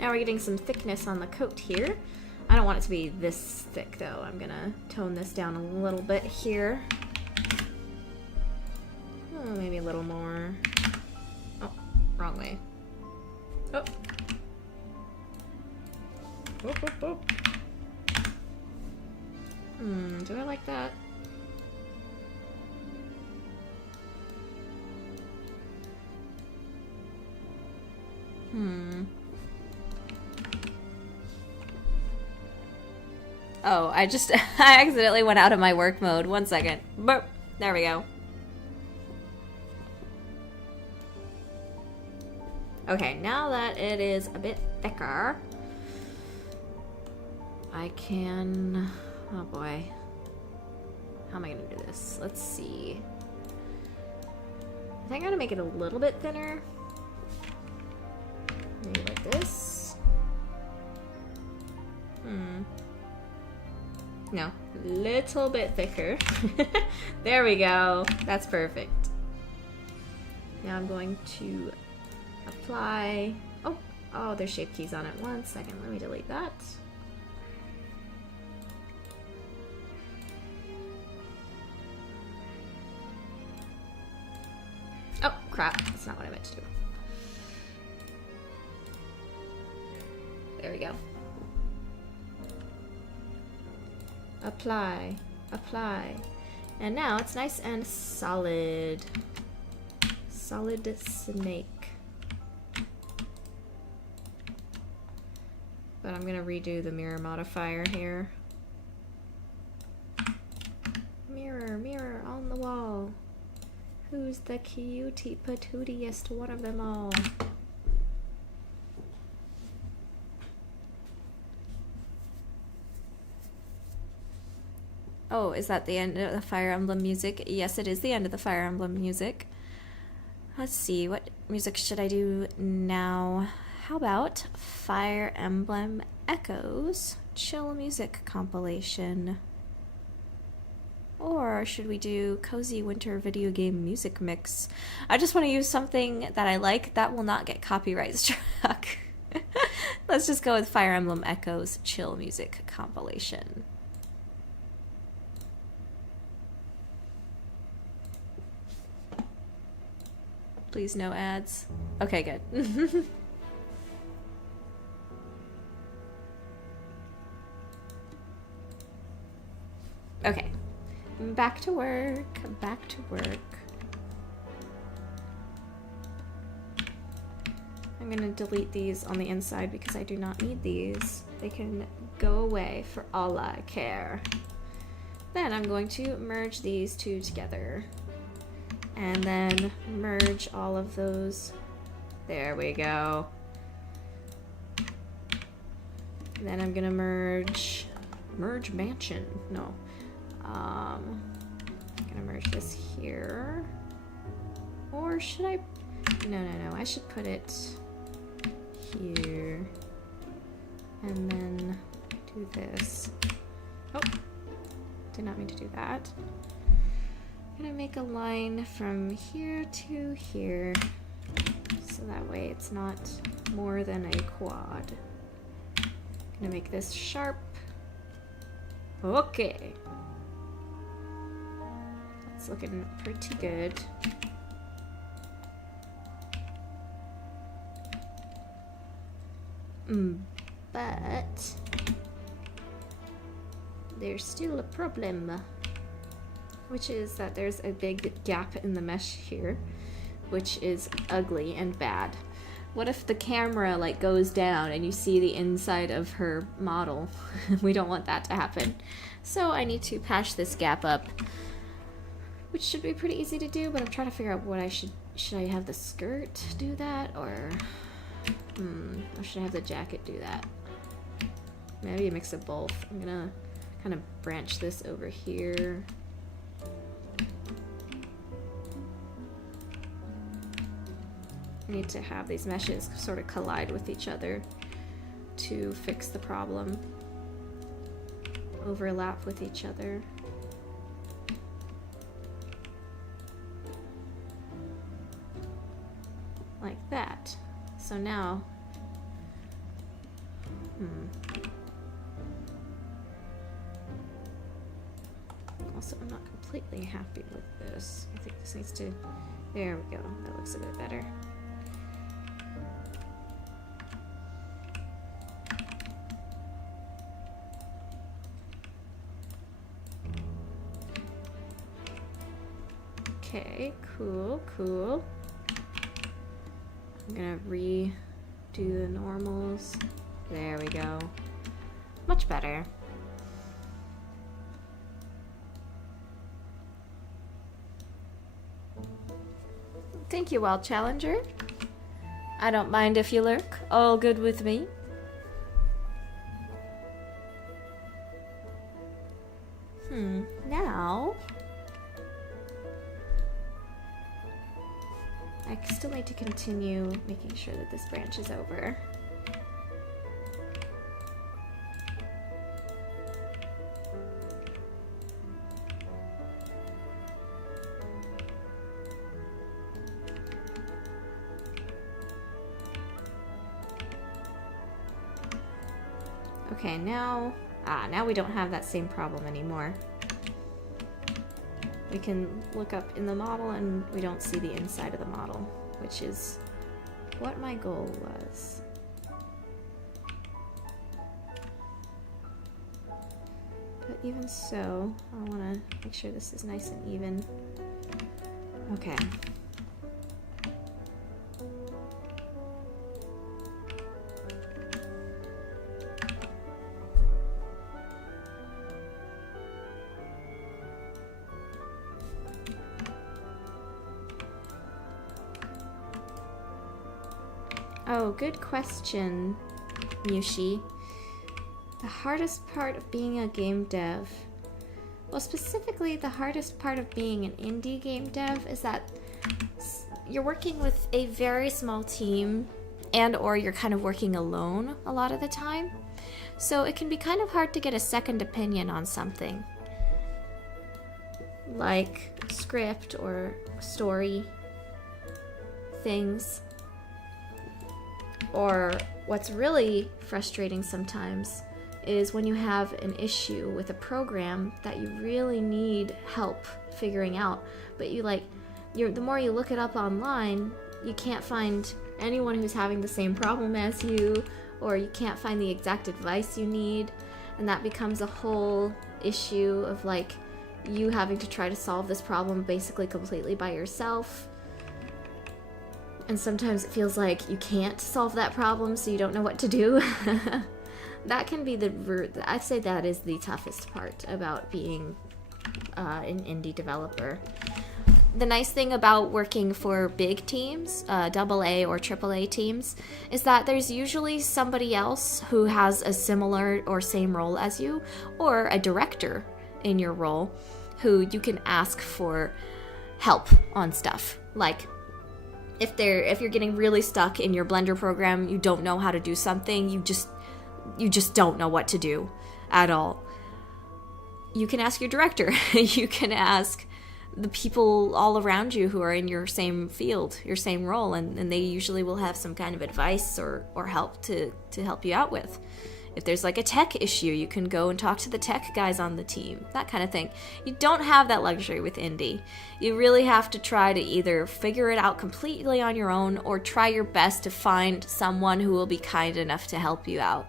Now we're getting some thickness on the coat here. I don't want it to be this thick though. I'm gonna tone this down a little bit here. Oh, maybe a little more. Oh, wrong way. Oh. Whoop, whoop, whoop. Do I like that? Oh, I accidentally went out of my work mode. 1 second. Burp. There we go. Okay, now that it is a bit thicker, I can... Oh boy. How am I gonna do this? Let's see. I think I'm gonna make it a little bit thinner. Maybe like this. No, little bit thicker. There we go. That's perfect. Now I'm going to apply... Oh, there's shape keys on it. 1 second, let me delete that. Oh, crap. That's not what I meant to do. There we go. Apply, apply. And now it's nice and solid. Solid snake. But I'm gonna redo the mirror modifier here. Mirror, mirror on the wall. Who's the cutie patootiest one of them all? Oh, is that the end of the Fire Emblem music? Yes, it is the end of the Fire Emblem music. Let's see, what music should I do now? How about Fire Emblem Echoes Chill Music Compilation? Or should we do Cozy Winter Video Game Music Mix? I just want to use something that I like that will not get copyright struck. Let's just go with Fire Emblem Echoes Chill Music Compilation. Please no ads. Okay, good. Okay. Back to work. Back to work. I'm gonna delete these on the inside because I do not need these. They can go away for all I care. Then I'm going to merge these two together. And then merge all of those. There we go. And then I'm gonna merge mansion. No. I'm gonna merge this here. Or should I? No. I should put it here. And then do this. Oh, did not mean to do that. I'm gonna make a line from here to here, so that way it's not more than a quad. Gonna make this sharp. Okay. That's looking pretty good. But there's still a problem. which is that there's a big gap in the mesh here, which is ugly and bad. What if the camera like goes down and you see the inside of her model? We don't want that to happen. So I need to patch this gap up, which should be pretty easy to do, but I'm trying to figure out what I should I have the skirt do that, or should I have the jacket do that? Maybe a mix of both. I'm gonna kind of branch this over here. I need to have these meshes sort of collide with each other to fix the problem. Overlap with each other. Like that. So now, also I'm not completely happy with this. I think this needs to, there we go, that looks a bit better. Okay, cool, cool. I'm gonna redo the normals. There we go. Much better. Thank you, Wild Challenger. I don't mind if you lurk. All good with me. Now I still need to continue making sure that this branch is over. Okay, now we don't have that same problem anymore. We can look up in the model and we don't see the inside of the model, which is what my goal was. But even so, I want to make sure this is nice and even. Okay. Oh, good question, Mushi. The hardest part of being a game dev. Well, specifically, the hardest part of being an indie game dev is that you're working with a very small team and or you're kind of working alone a lot of the time. So it can be kind of hard to get a second opinion on something. Like script or story things. Or what's really frustrating sometimes is when you have an issue with a program that you really need help figuring out, but the more you look it up online, you can't find anyone who's having the same problem as you, or you can't find the exact advice you need, and that becomes a whole issue of like you having to try to solve this problem basically completely by yourself. And sometimes it feels like you can't solve that problem, so you don't know what to do. That can be I'd say that is the toughest part about being an indie developer. The nice thing about working for big teams, AA or AAA teams, is that there's usually somebody else who has a similar or same role as you, or a director in your role, who you can ask for help on stuff. Like, if you're getting really stuck in your Blender program, you don't know how to do something, you just don't know what to do at all, you can ask your director. You can ask the people all around you who are in your same field, your same role, and they usually will have some kind of advice or help to help you out with. If there's like a tech issue, you can go and talk to the tech guys on the team, that kind of thing. You don't have that luxury with indie. You really have to try to either figure it out completely on your own or try your best to find someone who will be kind enough to help you out.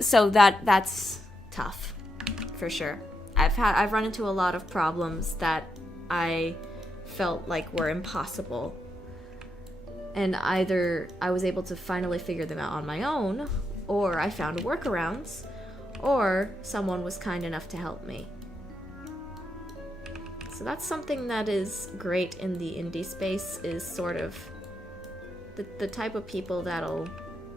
So that's tough, for sure. I've run into a lot of problems that I felt like were impossible. And either I was able to finally figure them out on my own, or I found workarounds, or someone was kind enough to help me. So that's something that is great in the indie space, is sort of the type of people that'll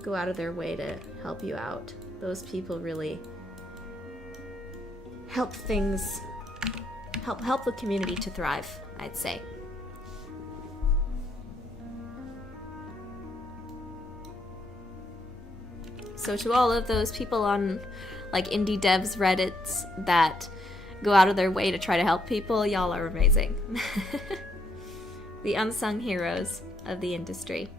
go out of their way to help you out. Those people really help things, help the community to thrive, I'd say. So to all of those people on like indie devs Reddits that go out of their way to try to help people, y'all are amazing. The unsung heroes of the industry.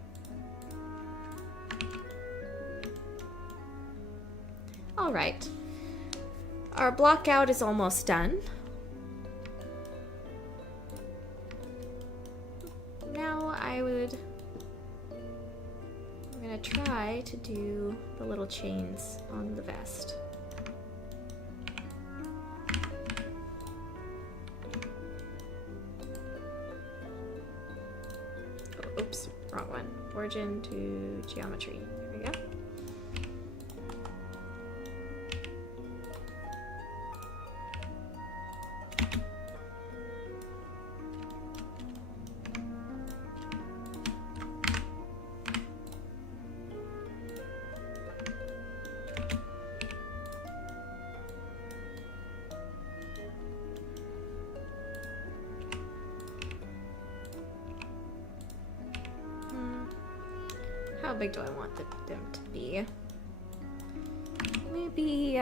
Alright. Our block out is almost done. Now I'm gonna try to do the little chains on the vest. Oh, oops, wrong one. Origin to geometry. There we go. How big do I want them to be? Maybe,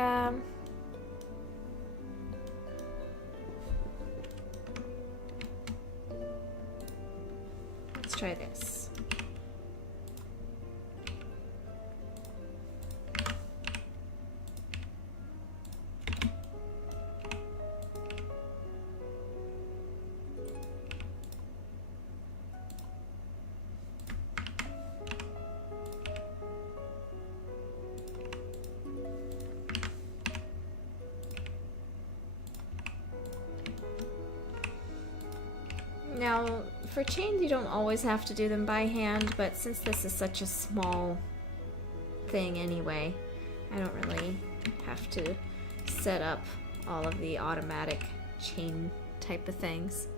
let's try this. Now, for chains, you don't always have to do them by hand, but since this is such a small thing anyway, I don't really have to set up all of the automatic chain type of things.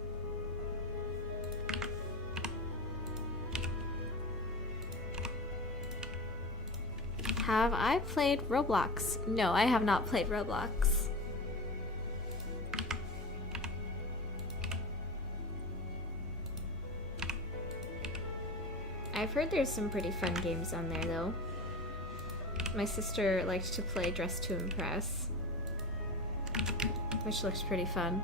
Have I played Roblox? No, I have not played Roblox. I've heard there's some pretty fun games on there, though. My sister liked to play Dress to Impress, which looks pretty fun.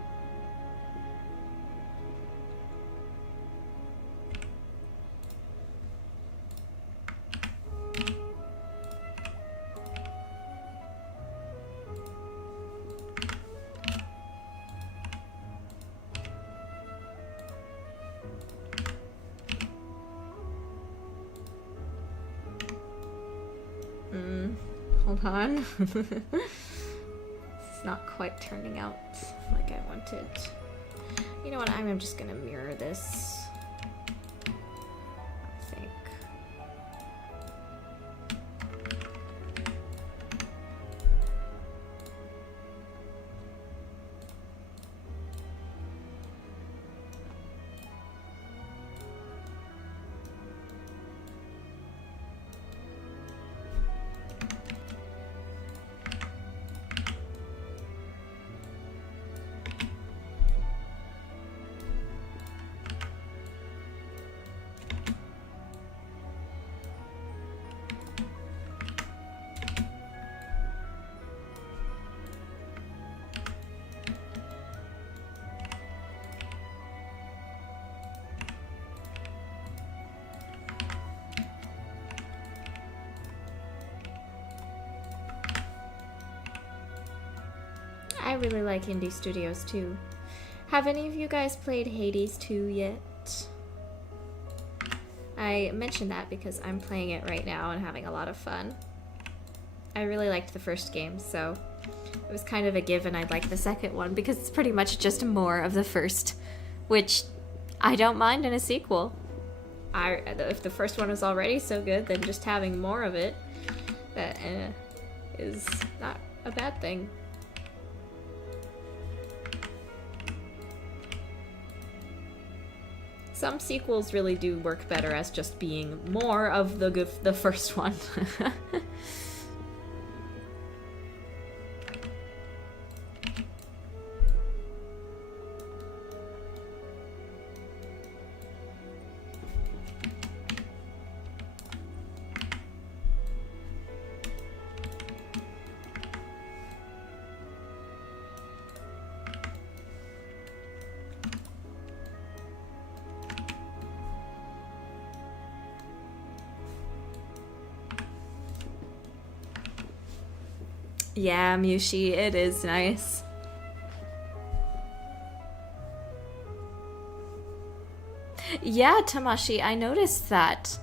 Hold on. It's not quite turning out like I wanted. You know what? I'm just gonna mirror this. I think. I really like indie studios too. Have any of you guys played Hades 2 yet? I mentioned that because I'm playing it right now and having a lot of fun. I really liked the first game, so It was kind of a given I'd like the second one because it's pretty much just more of the first, which I don't mind in a sequel. If the first one was already so good, then just having more of it is not a bad thing. Some sequels really do work better as just being more of the first one. Yeah, Mushi, it is nice. Yeah, Tamashi, I noticed that.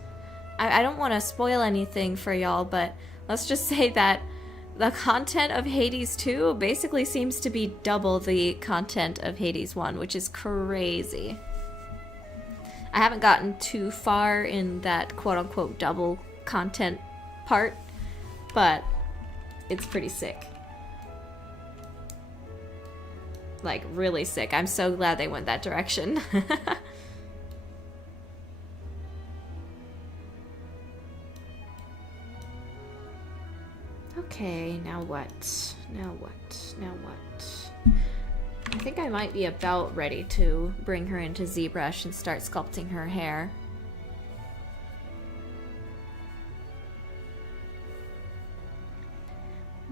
I don't want to spoil anything for y'all, but let's just say that the content of Hades 2 basically seems to be double the content of Hades 1, which is crazy. I haven't gotten too far in that quote-unquote double content part, but it's pretty sick. Like, really sick. I'm so glad they went that direction. Okay, now what? Now what? Now what? I think I might be about ready to bring her into ZBrush and start sculpting her hair.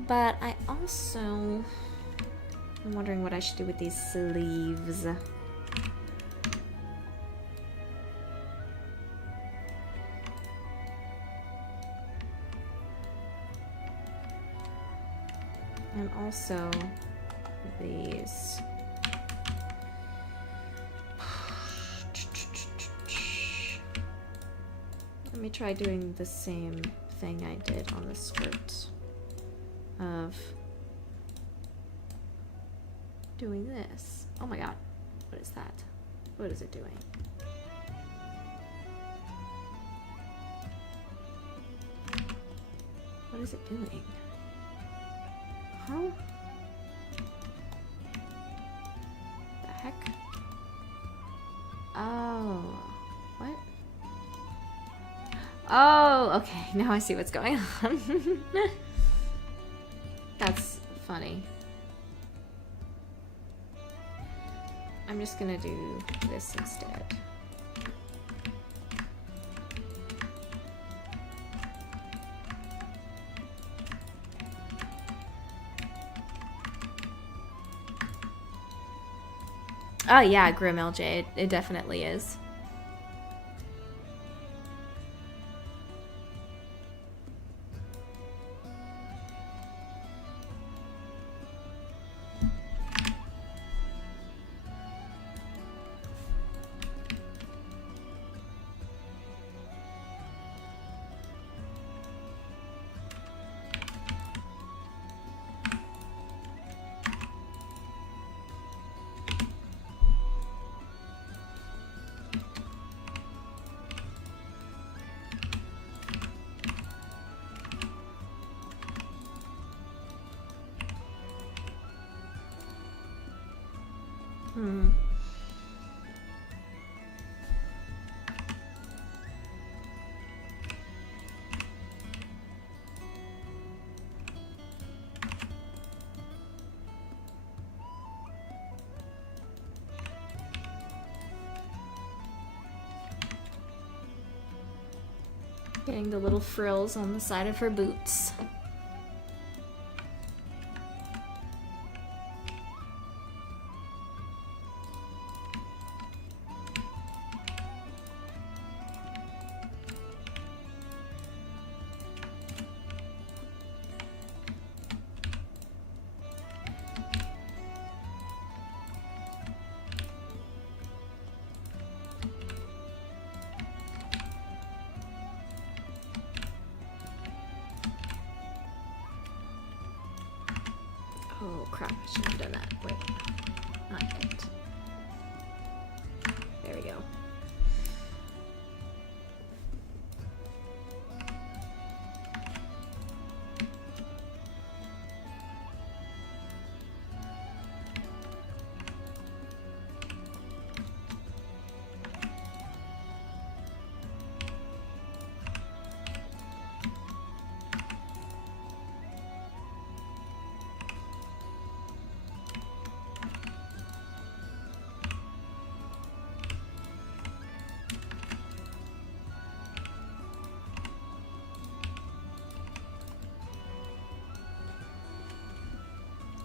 But I also... I'm wondering what I should do with these sleeves. And also these. Let me try doing the same thing I did on the skirt. Of doing this. Oh my god. What is that? What is it doing? What is it doing? Huh? The heck? Oh. What? Oh, okay. Now I see what's going on. That's funny. I'm just gonna do this instead. Oh yeah, Grim LJ, it definitely is. Getting the little frills on the side of her boots. Oh crap, I shouldn't have done that. Wait, not yet. There we go.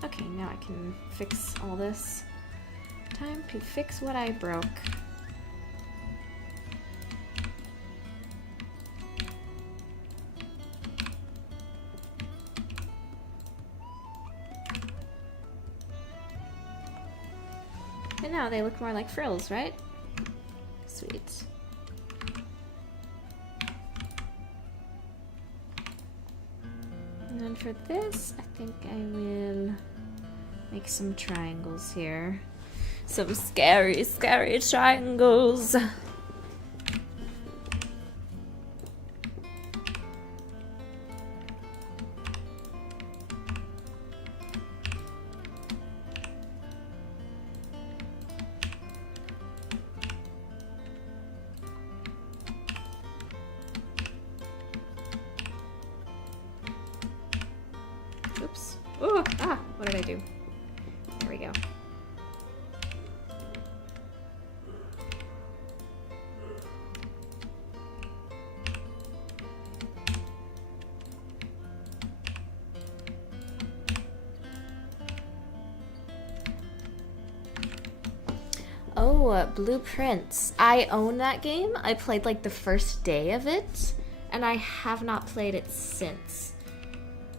Okay, now I can fix all this. Time to fix what I broke. And now they look more like frills, right? Sweet. And then for this, I think I will make some triangles here. Some scary, scary triangles. Oops. Oh, what did I do? There we go. Oh, Blueprints. I own that game. I played like the first day of it, and I have not played it since.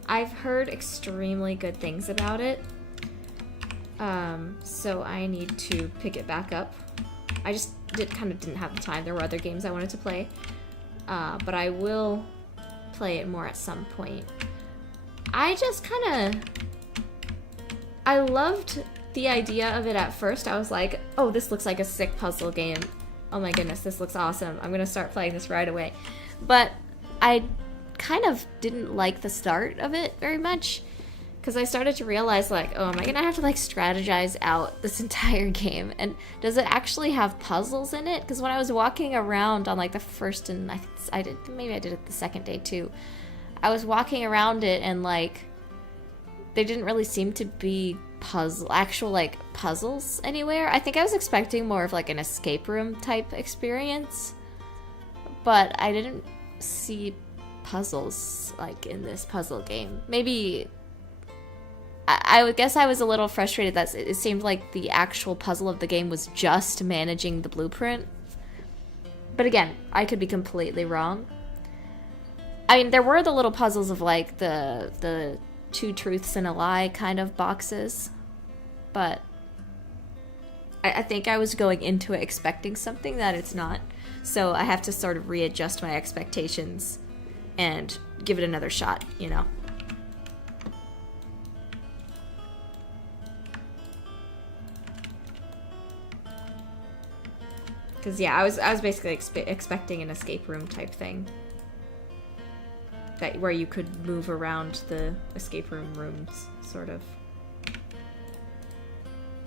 I've heard extremely good things about it, so I need to pick it back up. I just didn't have the time. There were other games I wanted to play, but I will play it more at some point. I loved the idea of it at first. I was like, oh, this looks like a sick puzzle game. Oh my goodness, this looks awesome. I'm gonna start playing this right away. But I kind of didn't like the start of it very much, because I started to realize, like, oh, am I gonna have to like strategize out this entire game, and does it actually have puzzles in it? Because when I was walking around on like the first, and maybe I did it the second day too, I was walking around it and like there didn't really seem to be actual like puzzles anywhere. I think I was expecting more of like an escape room type experience, but I didn't see puzzles like in this puzzle game. Maybe I would guess I was a little frustrated that it seemed like the actual puzzle of the game was just managing the blueprint. But again, I could be completely wrong. I mean, there were the little puzzles of like the two truths and a lie kind of boxes, but I think I was going into it expecting something that it's not. So I have to sort of readjust my expectations and give it another shot, you know. Because yeah, I was basically expecting an escape room type thing, where you could move around the escape room rooms, sort of.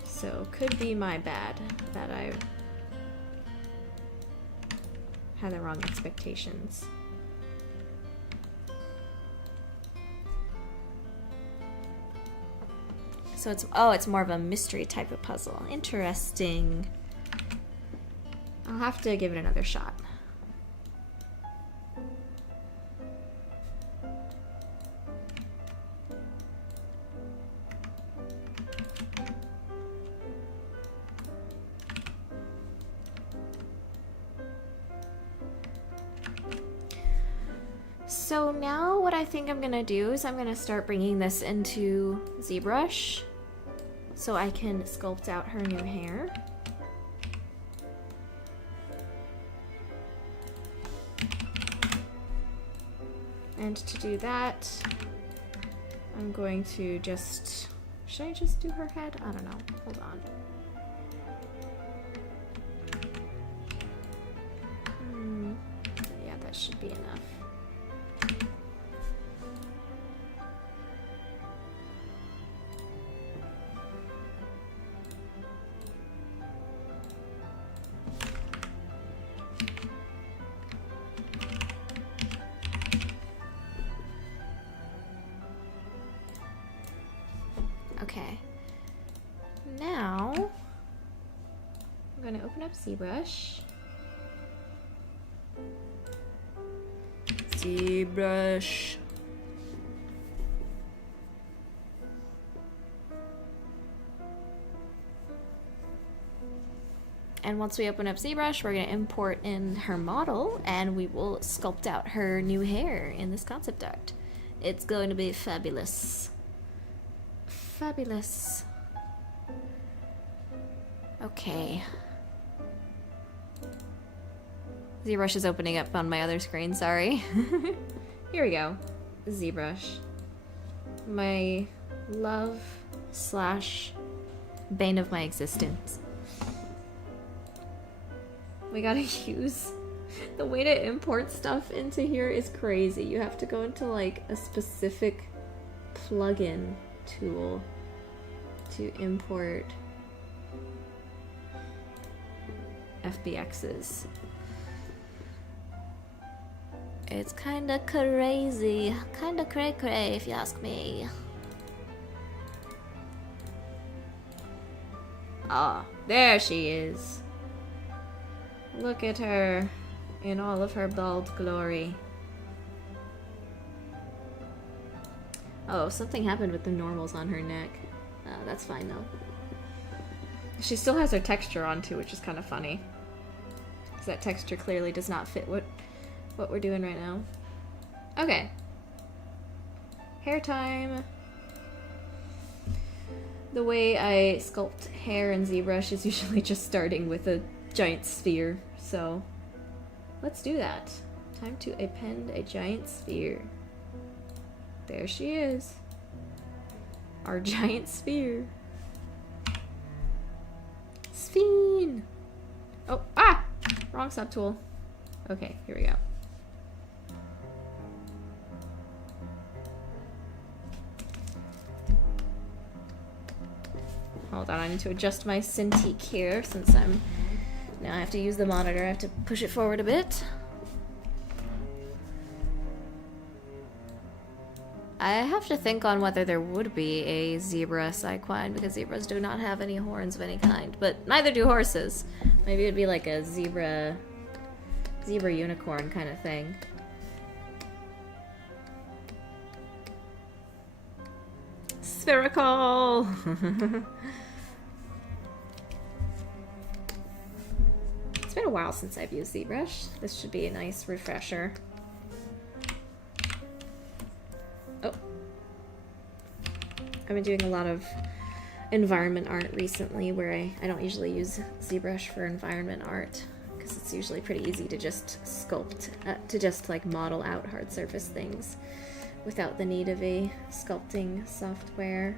So could be my bad that I had the wrong expectations. So it's more of a mystery type of puzzle. Interesting. I'll have to give it another shot. So now what I think I'm gonna do is I'm gonna start bringing this into ZBrush so I can sculpt out her new hair. And to do that, I'm going to just Should I just do her head? I don't know. Hold on. Yeah, that should be enough. Okay. Now, I'm going to open up ZBrush. ZBrush. And once we open up ZBrush, we're going to import in her model, and we will sculpt out her new hair in this concept art. It's going to be fabulous. Fabulous. Okay. ZBrush is opening up on my other screen, sorry. Here we go. ZBrush. My love / bane of my existence. We gotta use... The way to import stuff into here is crazy. You have to go into like a specific plugin tool to import FBXs. It's kinda crazy. Kinda cray-cray if you ask me. Ah, there she is. Look at her in all of her bald glory. Oh, something happened with the normals on her neck. That's fine though. She still has her texture on too, which is kind of funny. Because that texture clearly does not fit what we're doing right now. Okay. Hair time. The way I sculpt hair in ZBrush is usually just starting with a giant sphere, so let's do that. Time to append a giant sphere. There she is. Our giant sphere. Sphere! Oh, ah! Wrong subtool. Okay, here we go. Hold on, I need to adjust my Cintiq here since now I have to use the monitor. I have to push it forward a bit. I have to think on whether there would be a zebra cyquine, because zebras do not have any horns of any kind, but neither do horses. Maybe it would be like a zebra unicorn kind of thing. Spherical! It's been a while since I've used ZBrush. This should be a nice refresher. Oh. I've been doing a lot of environment art recently where I don't usually use ZBrush for environment art because it's usually pretty easy to just sculpt, to just like model out hard surface things without the need of a sculpting software.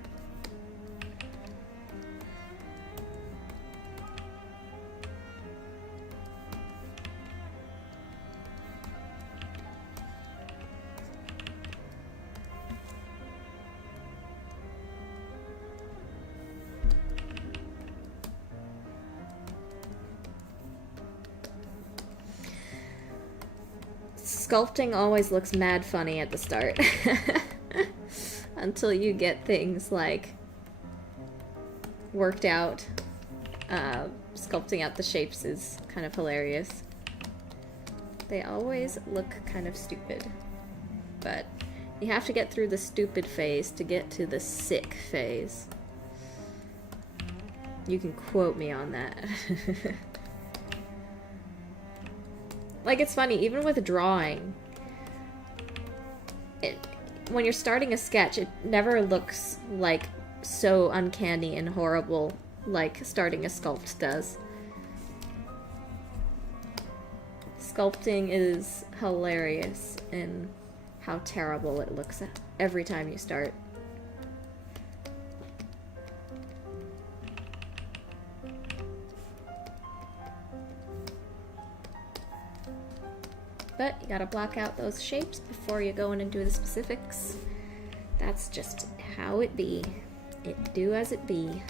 Sculpting always looks mad funny at the start. Until you get things like worked out. Sculpting out the shapes is kind of hilarious. They always look kind of stupid. But you have to get through the stupid phase to get to the sick phase. You can quote me on that. Like, it's funny, even with drawing, when you're starting a sketch, it never looks like so uncanny and horrible like starting a sculpt does. Sculpting is hilarious in how terrible it looks every time you start. But you gotta block out those shapes before you go in and do the specifics. That's just how it be. It do as it be.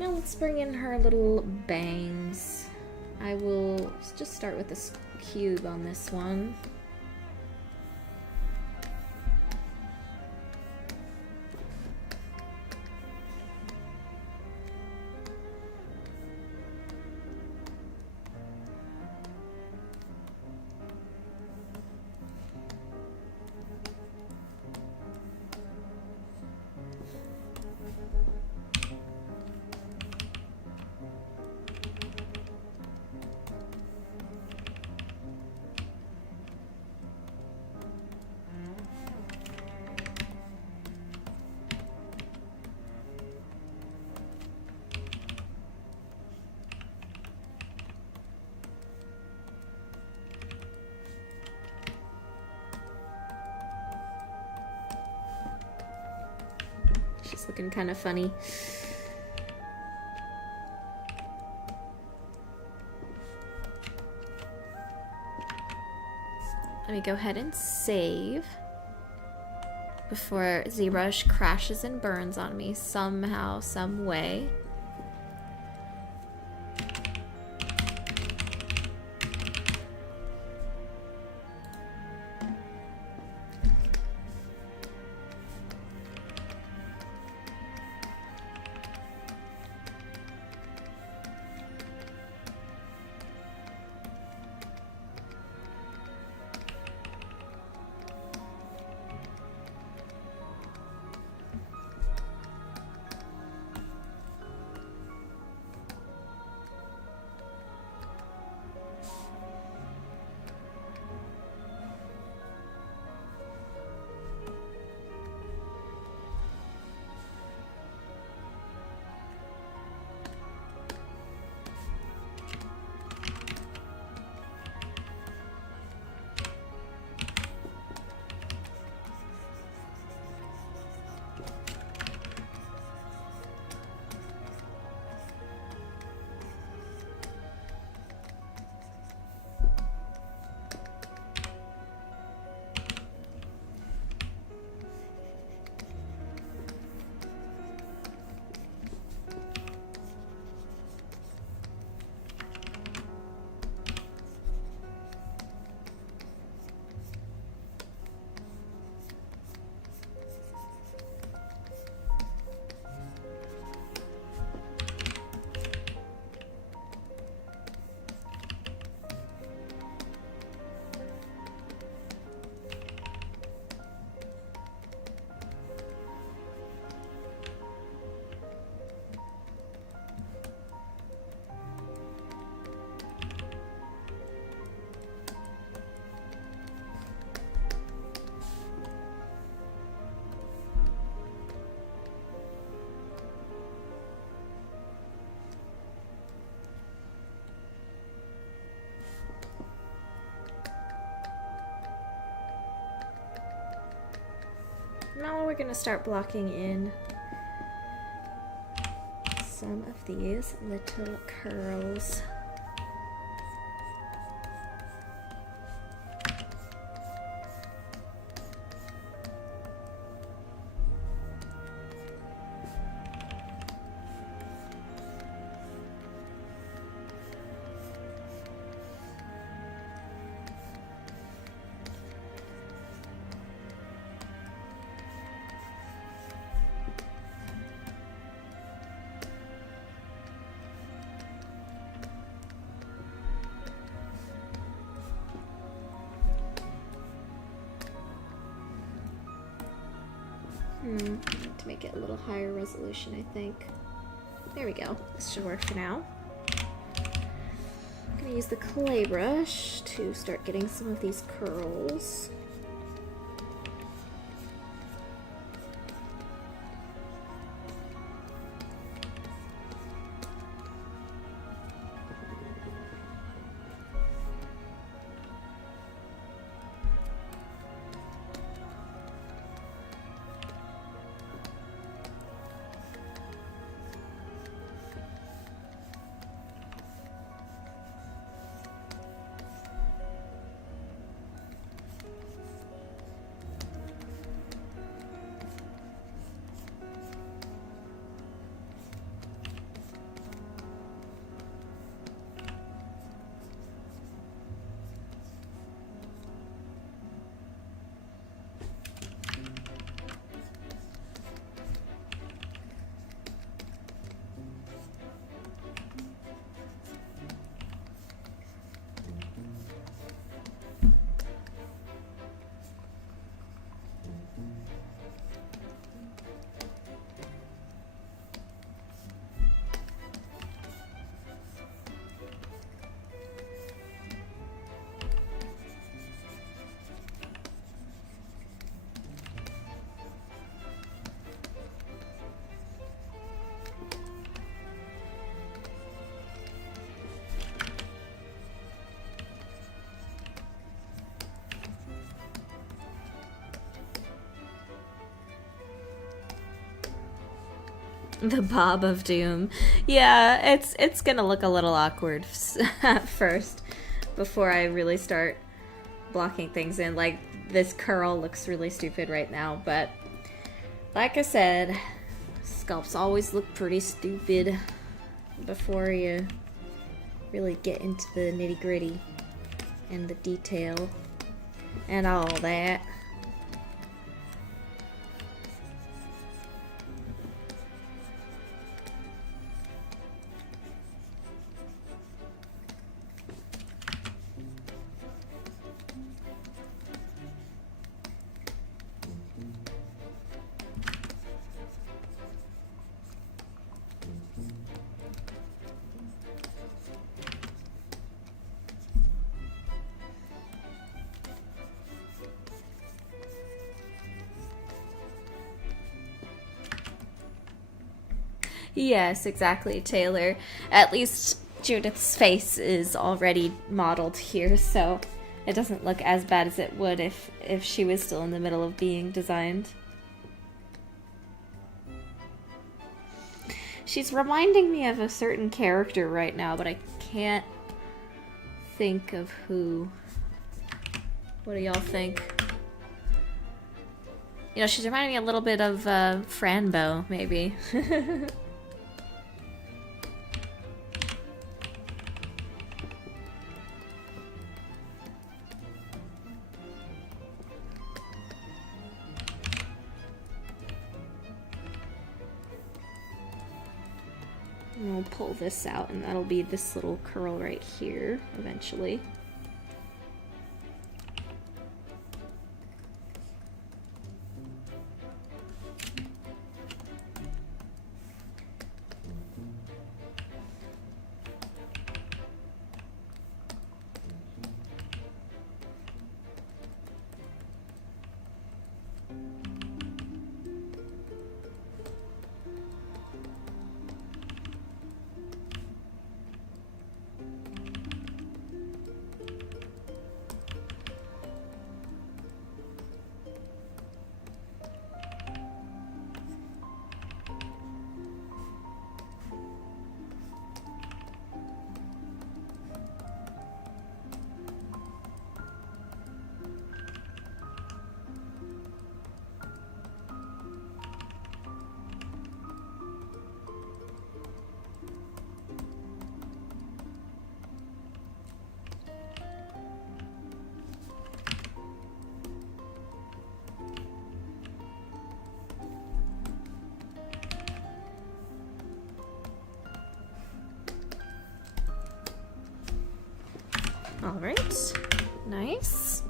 Now let's bring in her little bangs. I will just start with this cube on this one. She's looking kind of funny. Let me go ahead and save before ZBrush crashes and burns on me somehow, some way. Now we're gonna start blocking in some of these little curls. To make it a little higher resolution, I think. There we go. This should work for now. I'm gonna use the clay brush to start getting some of these curls. The Bob of Doom. Yeah, it's gonna look a little awkward at first before I really start blocking things in. Like, this curl looks really stupid right now, but like I said, sculpts always look pretty stupid before you really get into the nitty-gritty and the detail and all that. Yes, exactly, Taylor. At least Judith's face is already modeled here, so it doesn't look as bad as it would if she was still in the middle of being designed. She's reminding me of a certain character right now, but I can't think of who. What do y'all think? You know, she's reminding me a little bit of Franbo, maybe. We'll pull this out, and that'll be this little curl right here, eventually. Alright, nice.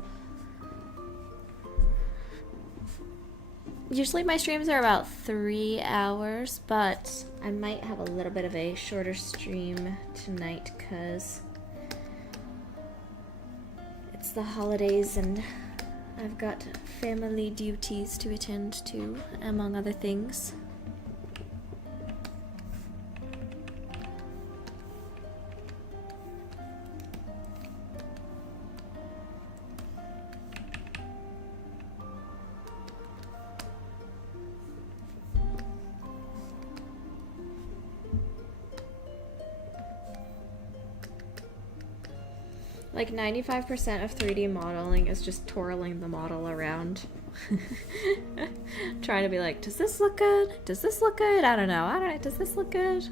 Usually my streams are about 3 hours, but I might have a little bit of a shorter stream tonight because it's the holidays and I've got family duties to attend to, among other things. Like 95% of 3D modeling is just twirling the model around. Trying to be like, does this look good? Does this look good? I don't know. Does this look good?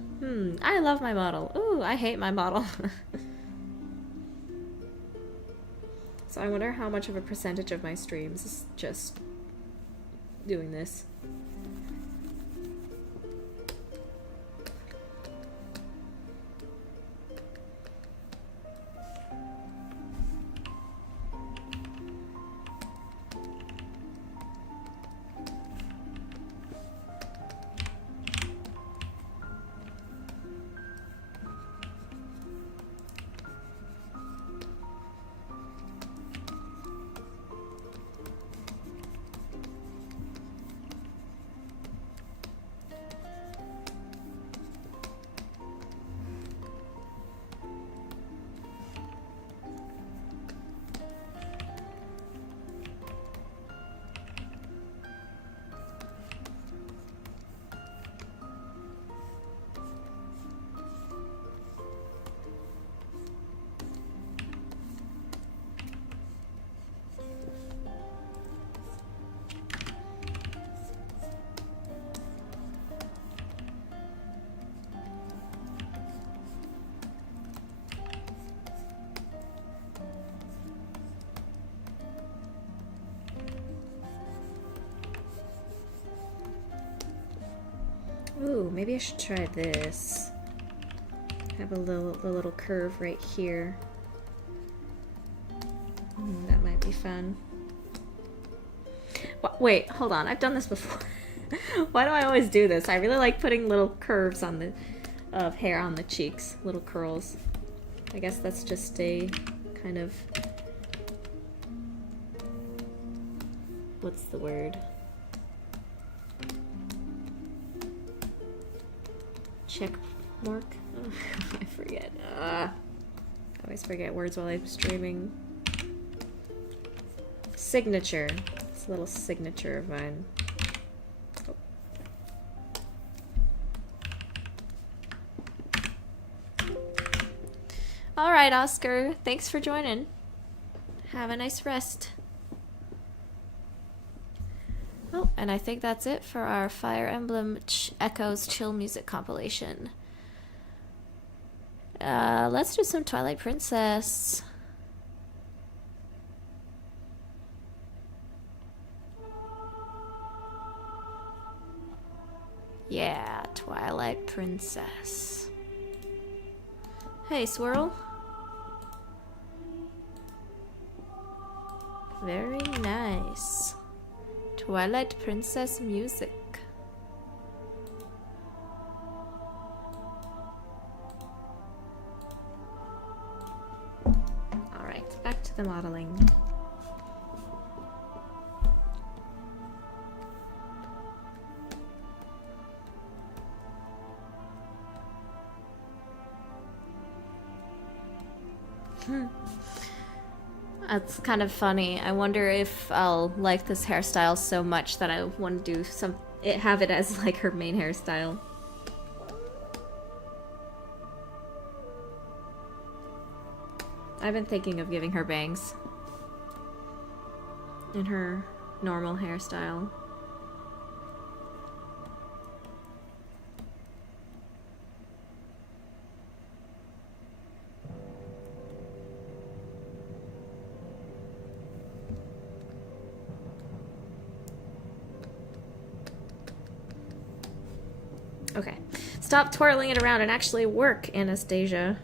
I love my model. Ooh, I hate my model. So I wonder how much of a percentage of my streams is just doing this. Ooh, maybe I should try this. Have a little curve right here. That might be fun. Wait, hold on. I've done this before. Why do I always do this? I really like putting little curves on the of hair on the cheeks, little curls. I guess that's just a kind of, what's the word? Check mark? Oh, I forget. I always forget words while I'm streaming. Signature. It's a little signature of mine. All right, Oscar. Thanks for joining. Have a nice rest. Oh, and I think that's it for our Fire Emblem Echoes chill music compilation. Let's do some Twilight Princess. Yeah, Twilight Princess. Hey, Swirl. Very nice. Twilight Princess music. Alright, back to the modeling. That's kind of funny. I wonder if I'll like this hairstyle so much that I want to do have it as like her main hairstyle. I've been thinking of giving her bangs in her normal hairstyle. Okay. Stop twirling it around and actually work, Anastasia.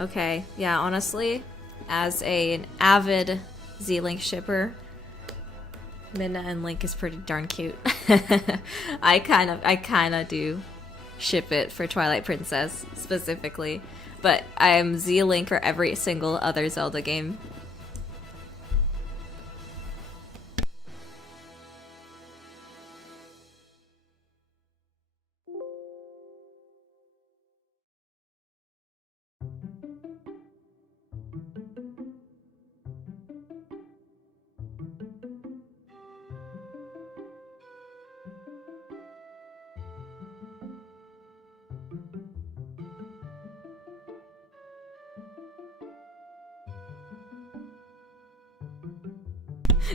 Okay, yeah, honestly, as an avid Z-Link shipper, Midna and Link is pretty darn cute. I kind of do ship it for Twilight Princess specifically, but I am Z-Link for every single other Zelda game.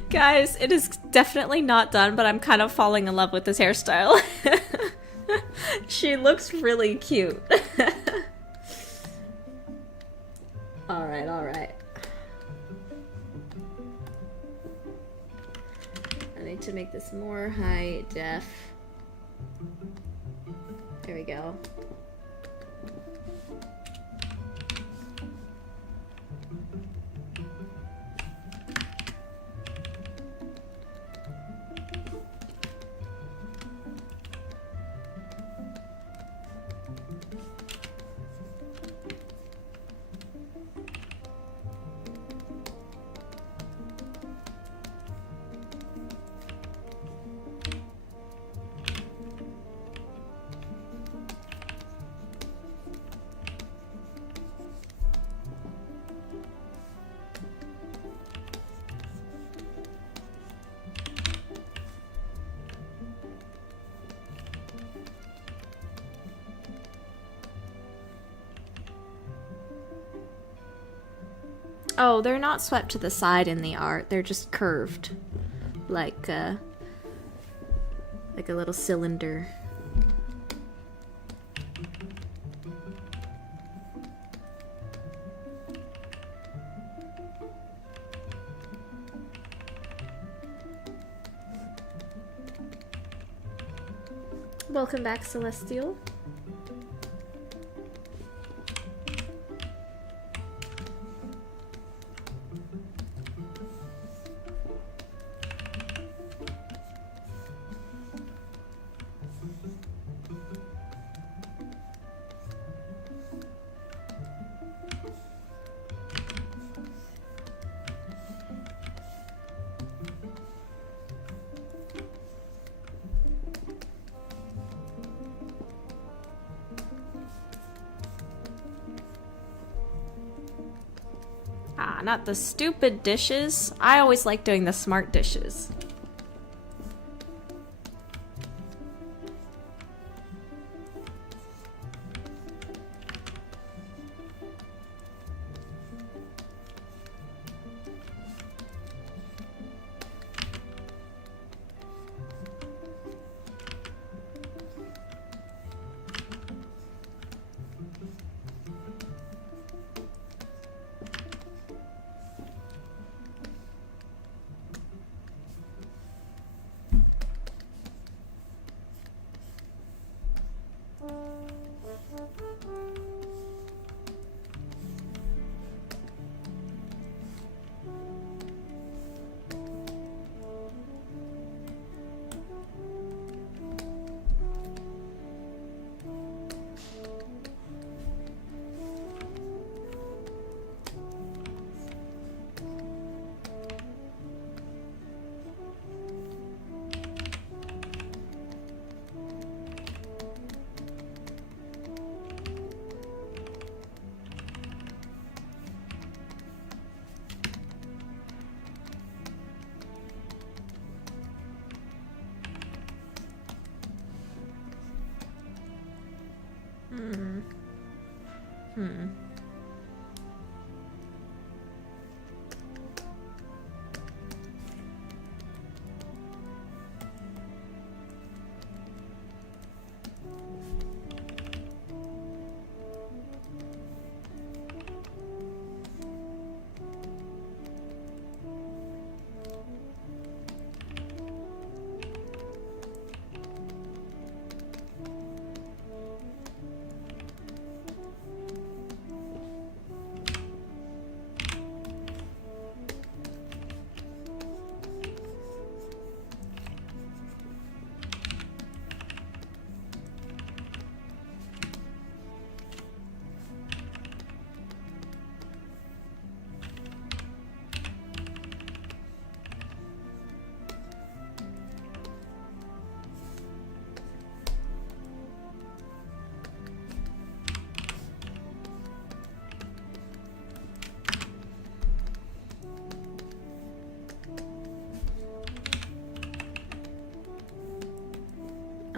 Guys, it is definitely not done, but I'm kind of falling in love with this hairstyle. She looks really cute. Alright. alright. I need to make this more high def. There we go. Oh, they're not swept to the side in the art. They're just curved. Like a little cylinder. Welcome back, Celestial. Ah, not the stupid dishes. I always like doing the smart dishes.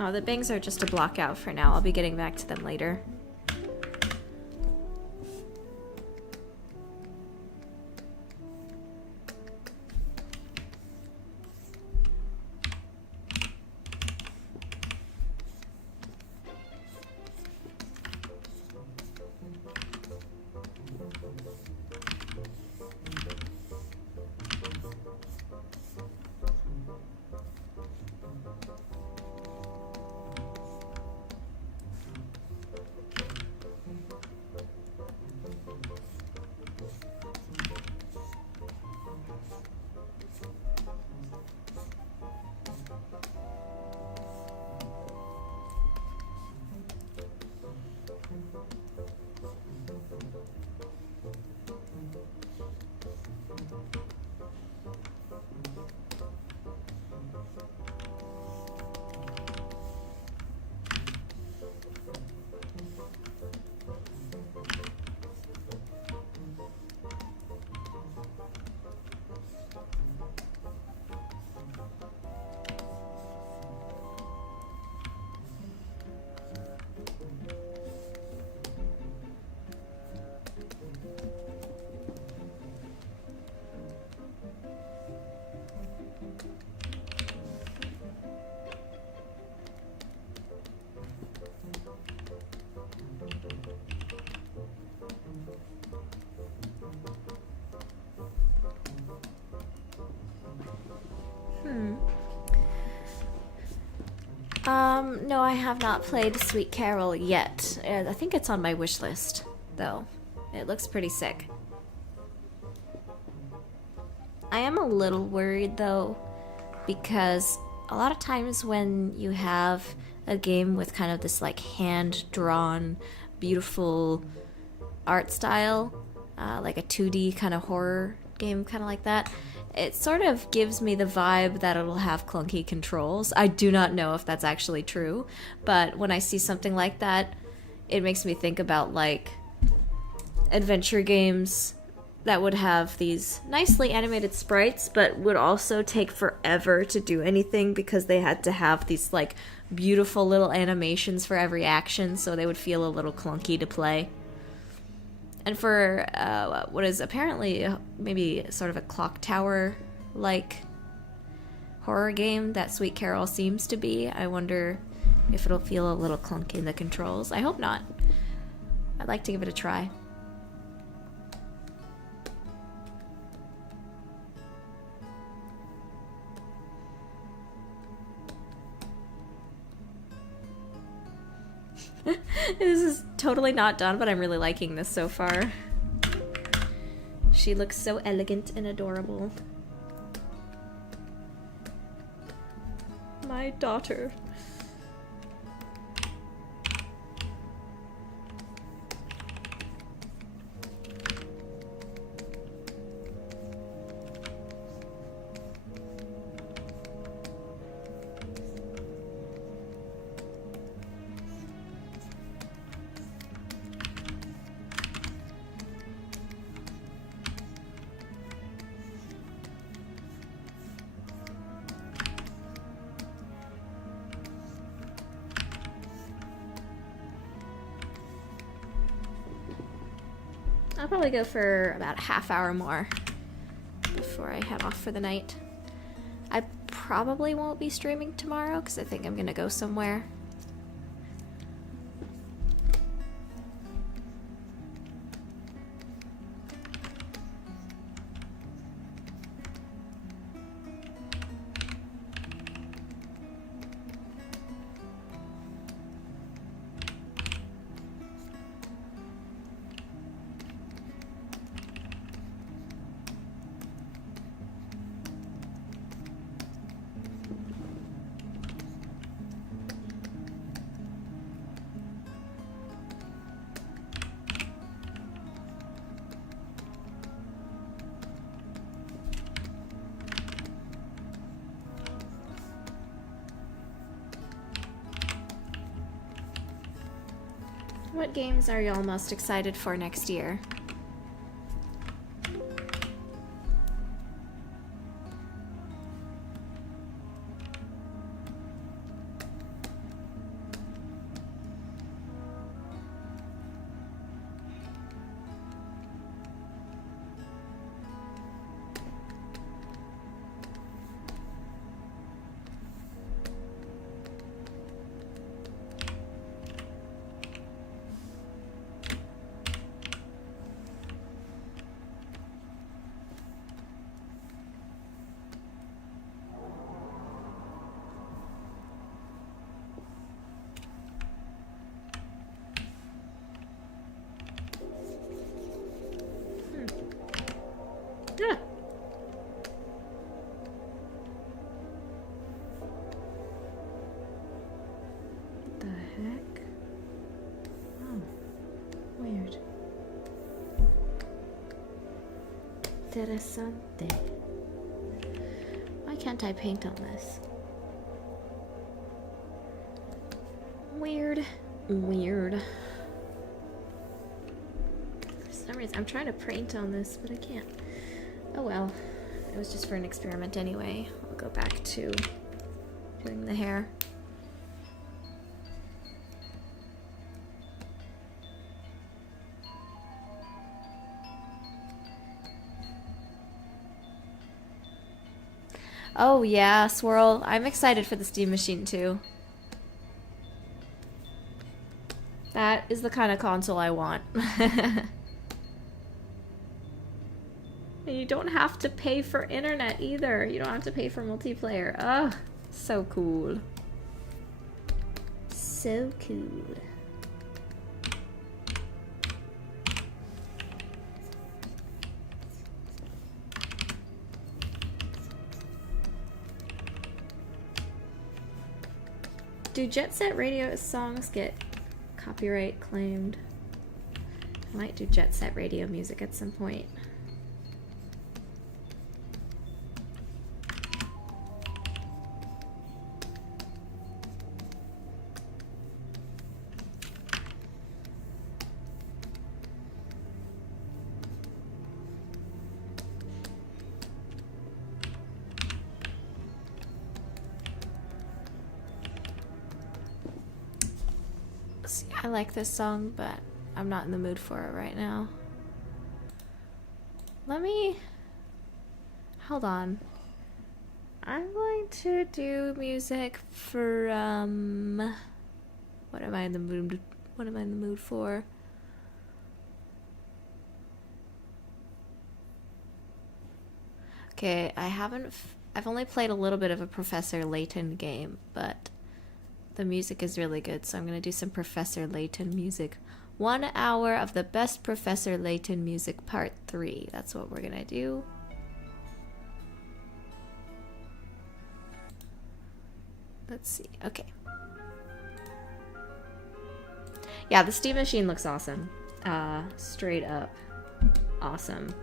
Oh, the bangs are just a block out for now. I'll be getting back to them later. No, I have not played Sweet Carol yet. I think it's on my wish list, though. It looks pretty sick. I am a little worried, though, because a lot of times when you have a game with kind of this, like, hand-drawn, beautiful art style, like a 2D kind of horror game, kind of like that, it sort of gives me the vibe that it'll have clunky controls. I do not know if that's actually true, but when I see something like that, it makes me think about, like, adventure games that would have these nicely animated sprites, but would also take forever to do anything because they had to have these, like, beautiful little animations for every action, so they would feel a little clunky to play. And for what is apparently maybe sort of a clock tower-like horror game that Sweet Carol seems to be, I wonder if it'll feel a little clunky in the controls. I hope not. I'd like to give it a try. This is totally not done, but I'm really liking this so far. She looks so elegant and adorable. My daughter. I'll probably go for about a half hour more before I head off for the night. I probably won't be streaming tomorrow because I think I'm gonna go somewhere. What games are y'all most excited for next year? Yeah. The heck? Oh, weird. Interessante. Why can't I paint on this? Weird. Weird. For some reason, I'm trying to paint on this, but I can't. Oh well. It was just for an experiment anyway. I'll go back to doing the hair. Oh yeah, Swirl. I'm excited for the Steam Machine too. That is the kind of console I want. And you don't have to pay for internet either. You don't have to pay for multiplayer. Ugh, so cool. So cool. Do Jet Set Radio songs get copyright claimed? I might do Jet Set Radio music at some point. See, I like this song, but I'm not in the mood for it right now. Let me... Hold on. I'm going to do music from... What am I in the mood for? Okay, I've only played a little bit of a Professor Layton game, but the music is really good, so I'm going to do some Professor Layton music. 1 hour of the best Professor Layton music, part 3. That's what we're going to do. Let's see. Okay. Yeah, the Steam Machine looks awesome. Straight up awesome.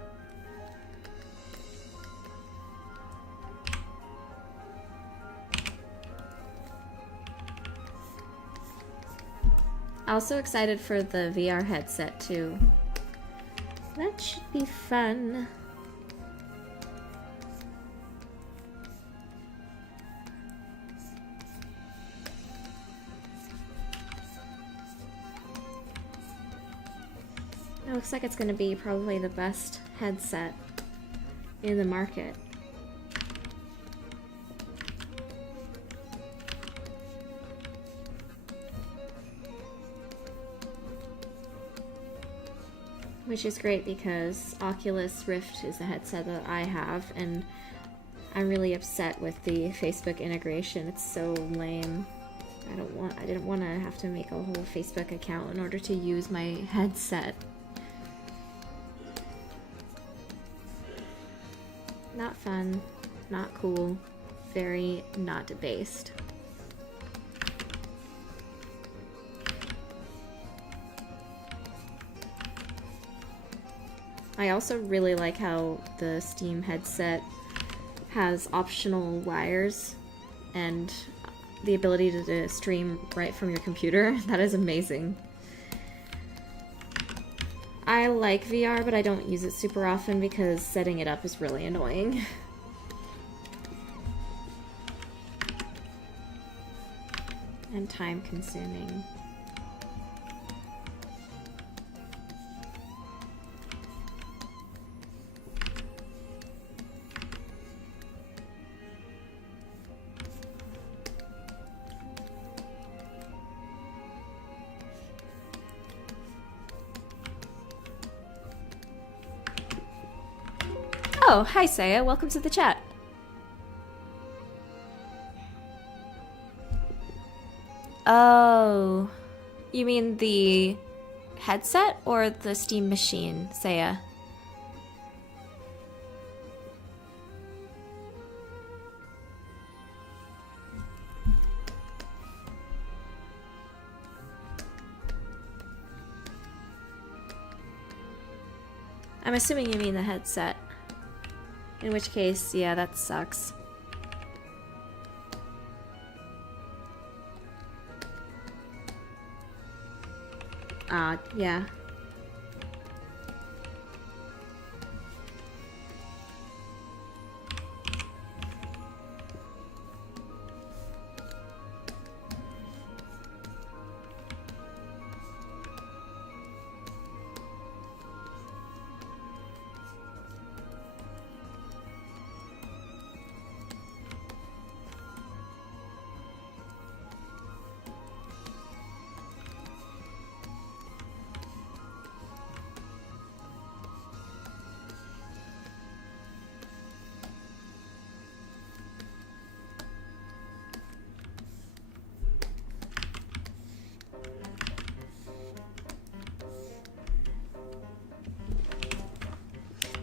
Also excited for the VR headset too. That should be fun. It looks like it's going to be probably the best headset in the market. Which is great because Oculus Rift is the headset that I have, and I'm really upset with the Facebook integration. It's so lame. I didn't want to have to make a whole Facebook account in order to use my headset. Not fun, not cool, very not based. I also really like how the Steam headset has optional wires and the ability to stream right from your computer. That is amazing. I like VR, but I don't use it super often because setting it up is really annoying. And time consuming. Oh, hi Saya, welcome to the chat. Oh, you mean the headset or the Steam Machine, Saya? I'm assuming you mean the headset. In which case, yeah, that sucks. Yeah.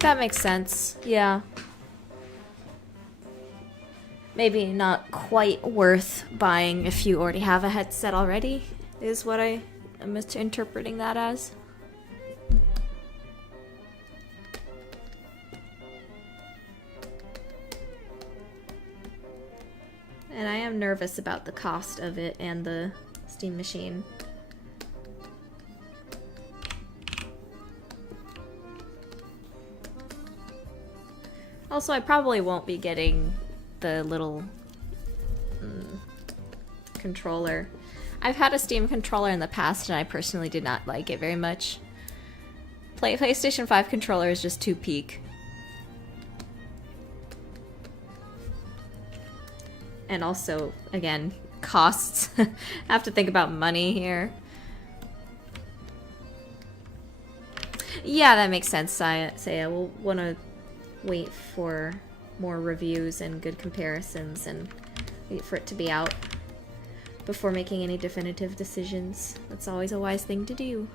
That makes sense. Yeah. Maybe not quite worth buying if you already have a headset already, is what I am interpreting that as. And I am nervous about the cost of it and the Steam machine. Also, I probably won't be getting the little controller. I've had a Steam controller in the past and I personally did not like it very much. PlayStation 5 controller is just too peak. And also, again, costs. I have to think about money here. Yeah, that makes sense, Saya. We'll want to wait for more reviews and good comparisons and wait for it to be out before making any definitive decisions. That's always a wise thing to do.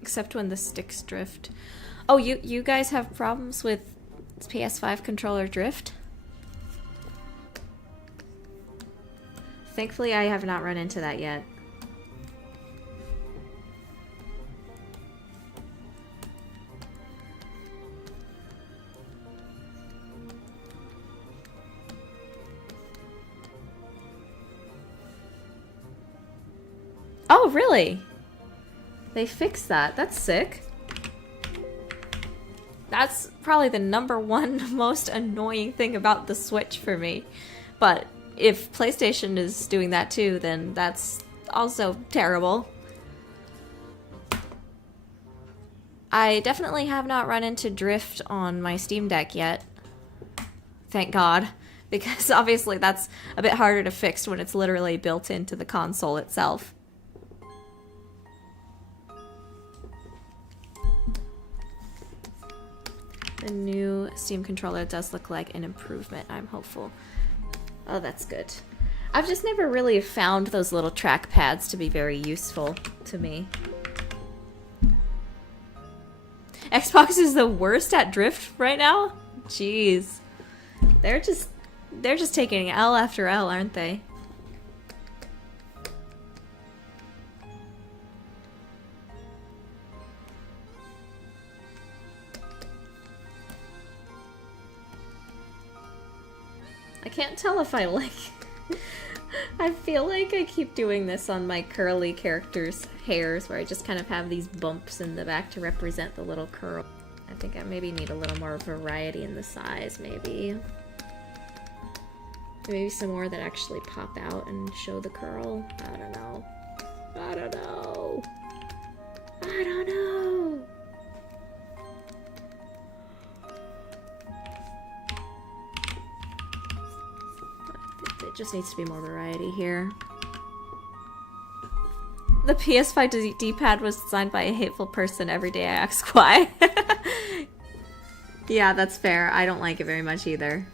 Except when the sticks drift. Oh, you guys have problems with PS5 controller drift? Thankfully, I have not run into that yet. Oh, really? They fixed that. That's sick. That's probably the #1 most annoying thing about the Switch for me. But if PlayStation is doing that too, then that's also terrible. I definitely have not run into drift on my Steam Deck yet. Thank God. Because obviously that's a bit harder to fix when it's literally built into the console itself. The new Steam controller does look like an improvement. I'm hopeful. Oh, that's good. I've just never really found those little track pads to be very useful to me. Xbox is the worst at drift right now? Jeez. They're just taking L after L, aren't they? I can't tell if I like... I feel like I keep doing this on my curly characters' hairs, where I just kind of have these bumps in the back to represent the little curl. I think I maybe need a little more variety in the size, maybe. Maybe some more that actually pop out and show the curl. I don't know. I don't know. I don't know. It just needs to be more variety here. The PS5 D-pad was designed by a hateful person. Every day I ask why. Yeah, that's fair. I don't like it very much either.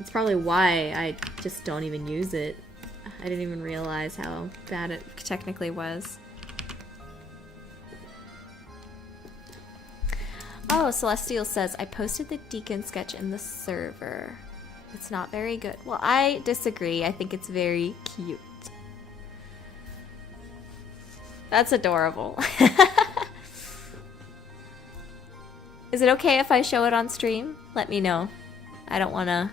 It's probably why I just don't even use it. I didn't even realize how bad it technically was. Oh, Celestial says, I posted the Deacon sketch in the server. It's not very good. Well, I disagree. I think it's very cute. That's adorable. Is it okay if I show it on stream? Let me know. I don't wanna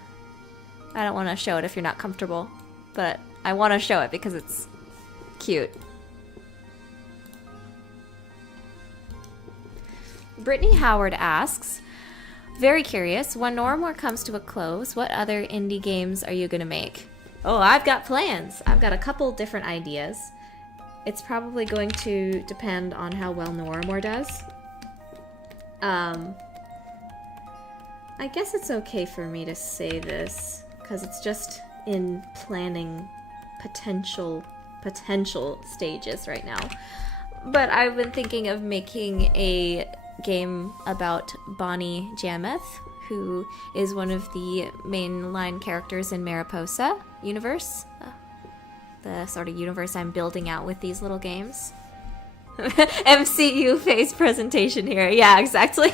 show it if you're not comfortable, but I wanna show it because it's cute. Brittany Howard asks, very curious, when Normal comes to a close, what other indie games are you gonna make? Oh, I've got plans. I've got a couple different ideas. It's probably going to depend on how well Noirmore does. I guess it's okay for me to say this, because it's just in planning potential stages right now. But I've been thinking of making a game about Bonnie Jameth, who is one of the mainline characters in Mariposa universe. The sort of universe I'm building out with these little games. MCU face presentation here. Yeah, exactly.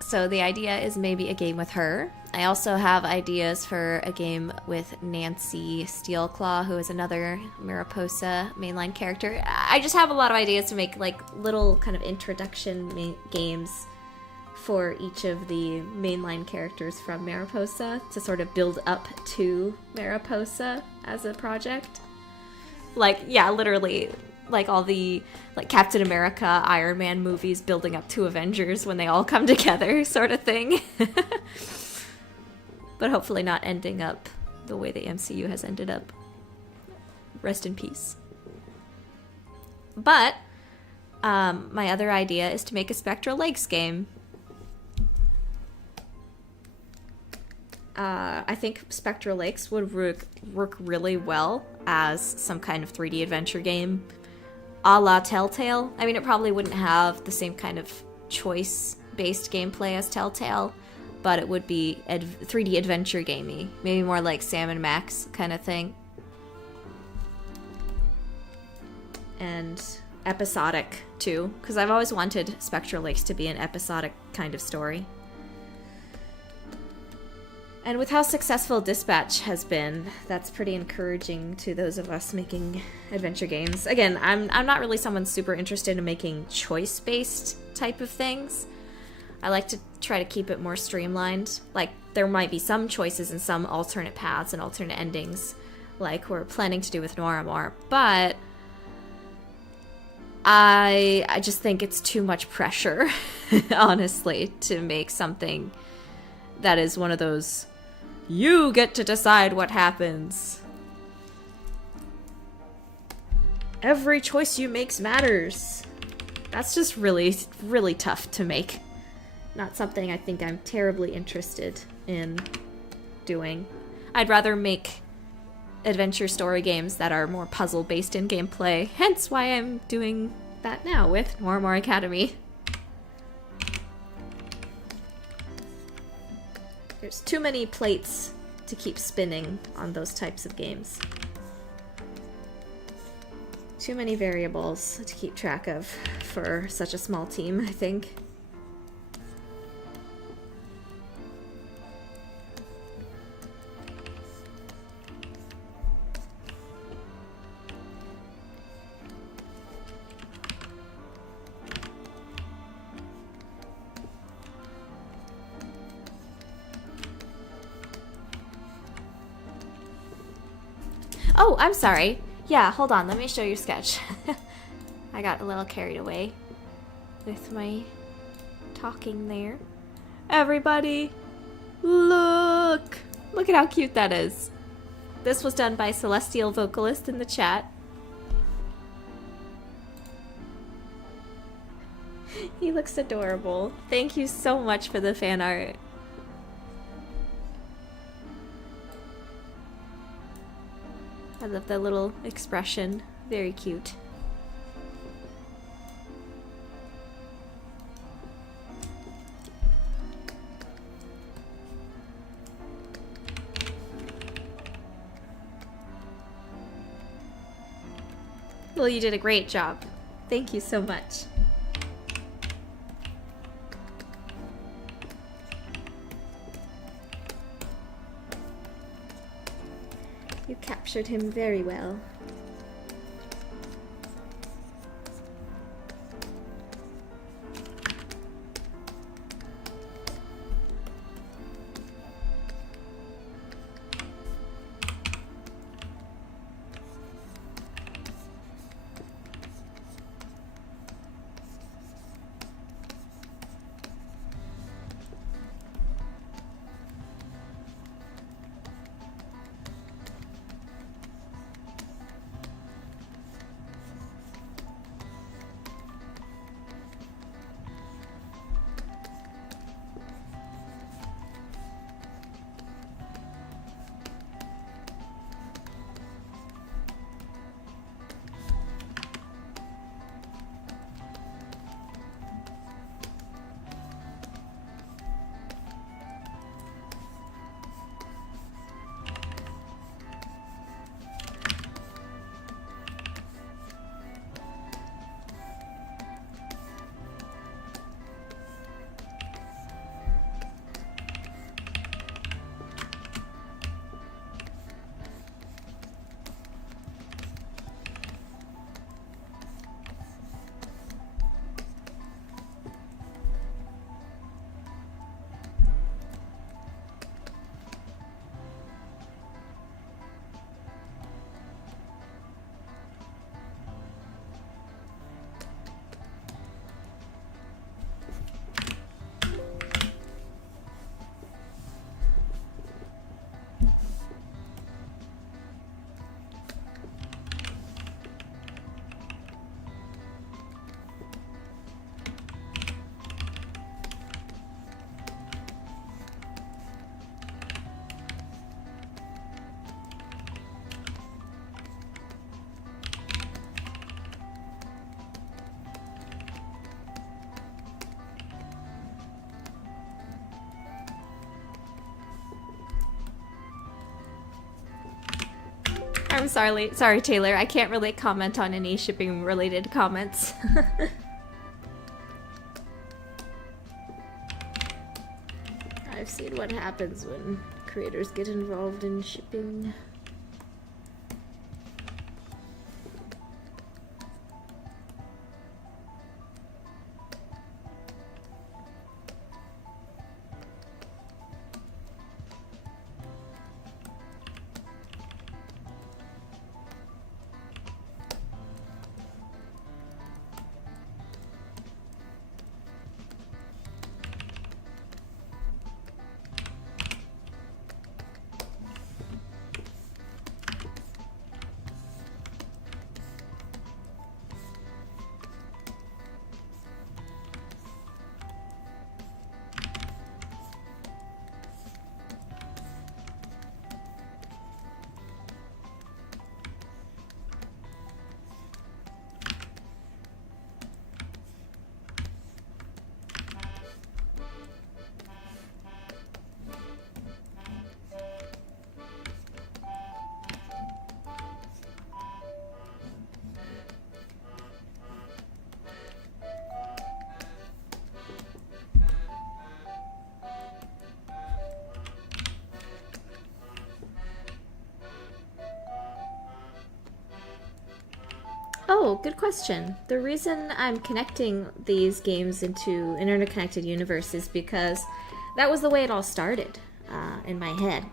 So the idea is maybe a game with her. I also have ideas for a game with Nancy Steelclaw, who is another Mariposa mainline character. I just have a lot of ideas to make like little kind of introduction games for each of the mainline characters from Mariposa to sort of build up to Mariposa as a project. Like, yeah, literally, like all the like Captain America, Iron Man movies building up to Avengers when they all come together sort of thing. But hopefully not ending up the way the MCU has ended up. Rest in peace. But my other idea is to make a Spectral Lakes game. I think Spectral Lakes would work really well as some kind of 3D adventure game, a la Telltale. I mean, it probably wouldn't have the same kind of choice-based gameplay as Telltale, but it would be 3D adventure gamey. Maybe more like Sam & Max kind of thing. And episodic, too, because I've always wanted Spectral Lakes to be an episodic kind of story. And with how successful Dispatch has been, that's pretty encouraging to those of us making adventure games. Again, I'm not really someone super interested in making choice-based type of things. I like to try to keep it more streamlined. Like, there might be some choices and some alternate paths and alternate endings, like we're planning to do with Noramor, but I just think it's too much pressure, honestly, to make something that is one of those, you get to decide what happens. Every choice you make matters. That's just really, really tough to make. Not something I think I'm terribly interested in doing. I'd rather make adventure story games that are more puzzle-based in gameplay, hence why I'm doing that now with Noramor Academy. There's too many plates to keep spinning on those types of games. Too many variables to keep track of for such a small team, I think. Oh, I'm sorry. Yeah, hold on. Let me show you sketch. I got a little carried away with my talking there. Everybody, look! Look at how cute that is. This was done by Celestial Vocalist in the chat. He looks adorable. Thank you so much for the fan art. I love that little expression. Very cute. Well, you did a great job. Thank you so much. You captured him very well. I'm sorry, Taylor. I can't really comment on any shipping-related comments. I've seen what happens when creators get involved in shipping. Oh, good question. The reason I'm connecting these games into an interconnected universe is because that was the way it all started in my head.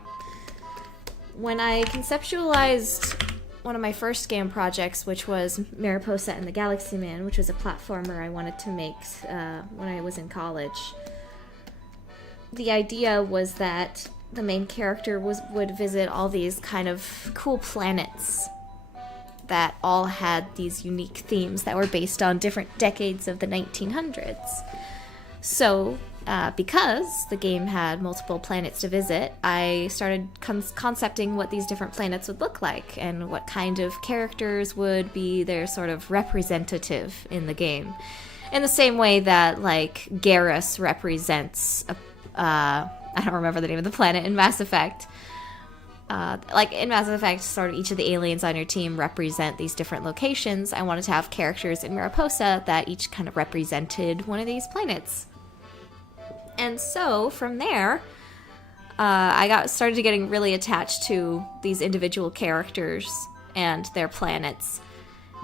When I conceptualized one of my first game projects, which was Mariposa and the Galaxy Man, which was a platformer I wanted to make when I was in college, the idea was that the main character would visit all these kind of cool planets that all had these unique themes that were based on different decades of the 1900s. So, because the game had multiple planets to visit, I started concepting what these different planets would look like and what kind of characters would be their sort of representative in the game. In the same way that, like, Garrus represents I don't remember the name of the planet in Mass Effect. Like in Mass Effect, sort of each of the aliens on your team represent these different locations. I wanted to have characters in Mariposa that each kind of represented one of these planets. And so, from there, I started getting really attached to these individual characters and their planets.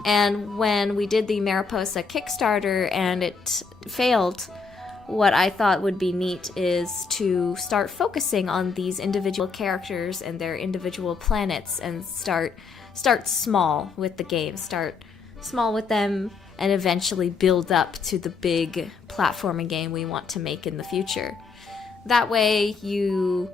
And when we did the Mariposa Kickstarter and it failed, what I thought would be neat is to start focusing on these individual characters and their individual planets and start small with the game. Start small with them and eventually build up to the big platforming game we want to make in the future. That way you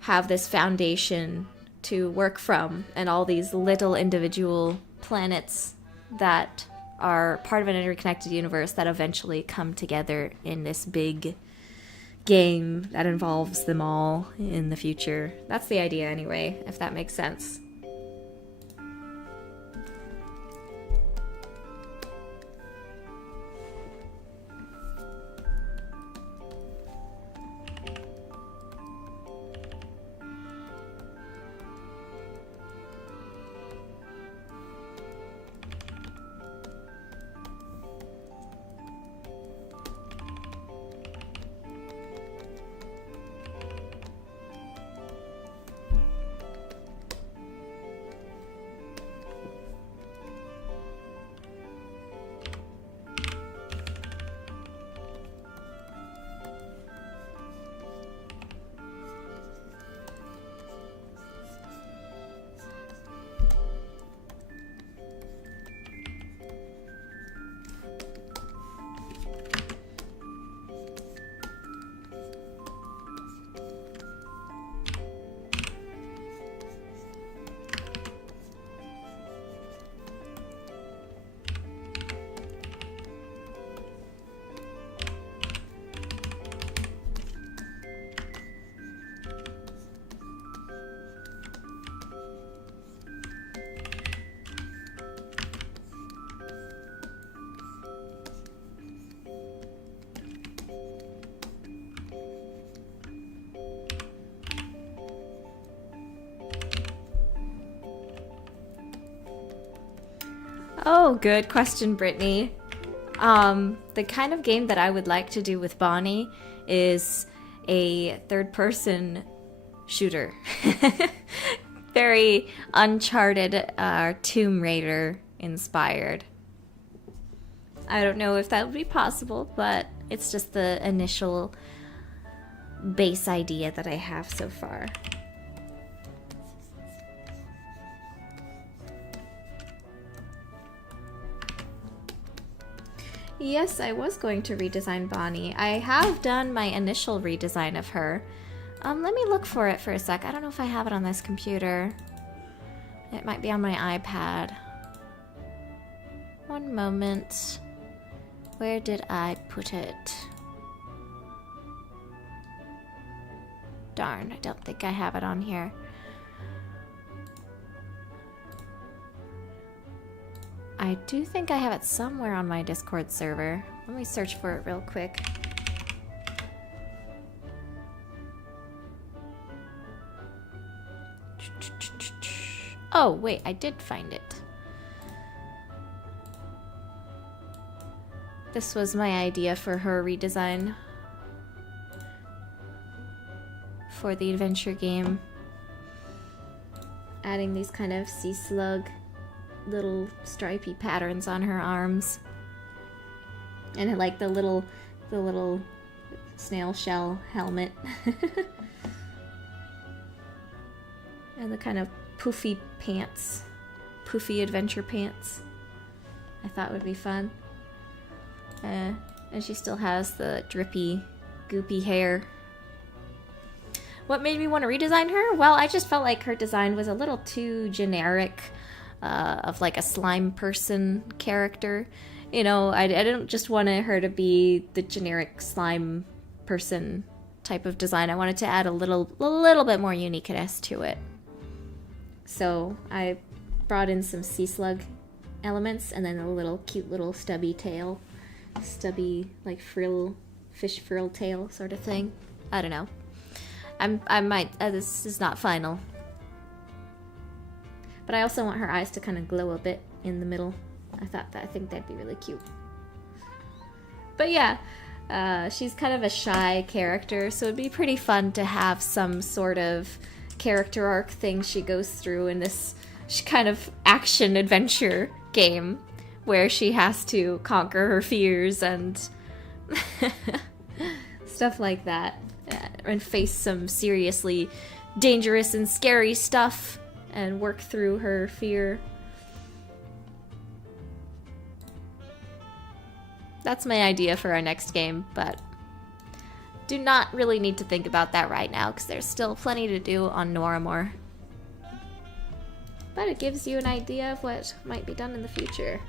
have this foundation to work from and all these little individual planets that are part of an interconnected universe that eventually come together in this big game that involves them all in the future. That's the idea anyway, if that makes sense. Oh, good question, Brittany. The kind of game that I would like to do with Bonnie is a third-person shooter. Very Uncharted, Tomb Raider inspired. I don't know if that would be possible, but it's just the initial base idea that I have so far. Yes, I was going to redesign Bonnie. I have done my initial redesign of her. Let me look for it for a sec. I don't know if I have it on this computer. It might be on my iPad. One moment. Where did I put it? Darn, I don't think I have it on here. I do think I have it somewhere on my Discord server. Let me search for it real quick. Oh, wait, I did find it. This was my idea for her redesign for the adventure game. Adding these kind of sea slug little stripy patterns on her arms. And like the little snail shell helmet. And the kind of poofy pants. Poofy adventure pants. I thought would be fun. And she still has the drippy, goopy hair. What made me want to redesign her? Well, I just felt like her design was a little too generic of like a slime person character. You know, I didn't just want her to be the generic slime person type of design. I wanted to add a little bit more uniqueness to it. So I brought in some sea slug elements and then a little cute little stubby tail. Stubby, like frill, fish frill tail sort of thing. I don't know. I might, this is not final. But I also want her eyes to kind of glow a bit in the middle. I think that'd be really cute. But yeah, she's kind of a shy character, so it'd be pretty fun to have some sort of character arc thing she goes through in this kind of action adventure game where she has to conquer her fears and stuff like that, and face some seriously dangerous and scary stuff and work through her fear. That's my idea for our next game, but do not really need to think about that right now because there's still plenty to do on Noramor. But it gives you an idea of what might be done in the future.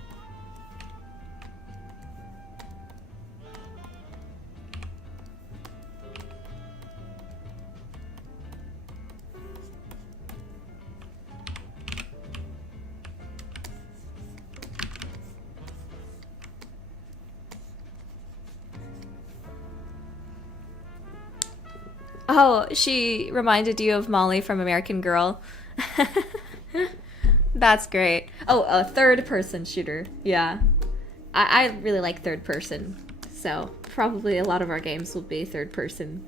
Oh, she reminded you of Molly from American Girl. That's great. Oh, a third-person shooter. Yeah. I really like third-person, so probably a lot of our games will be third-person.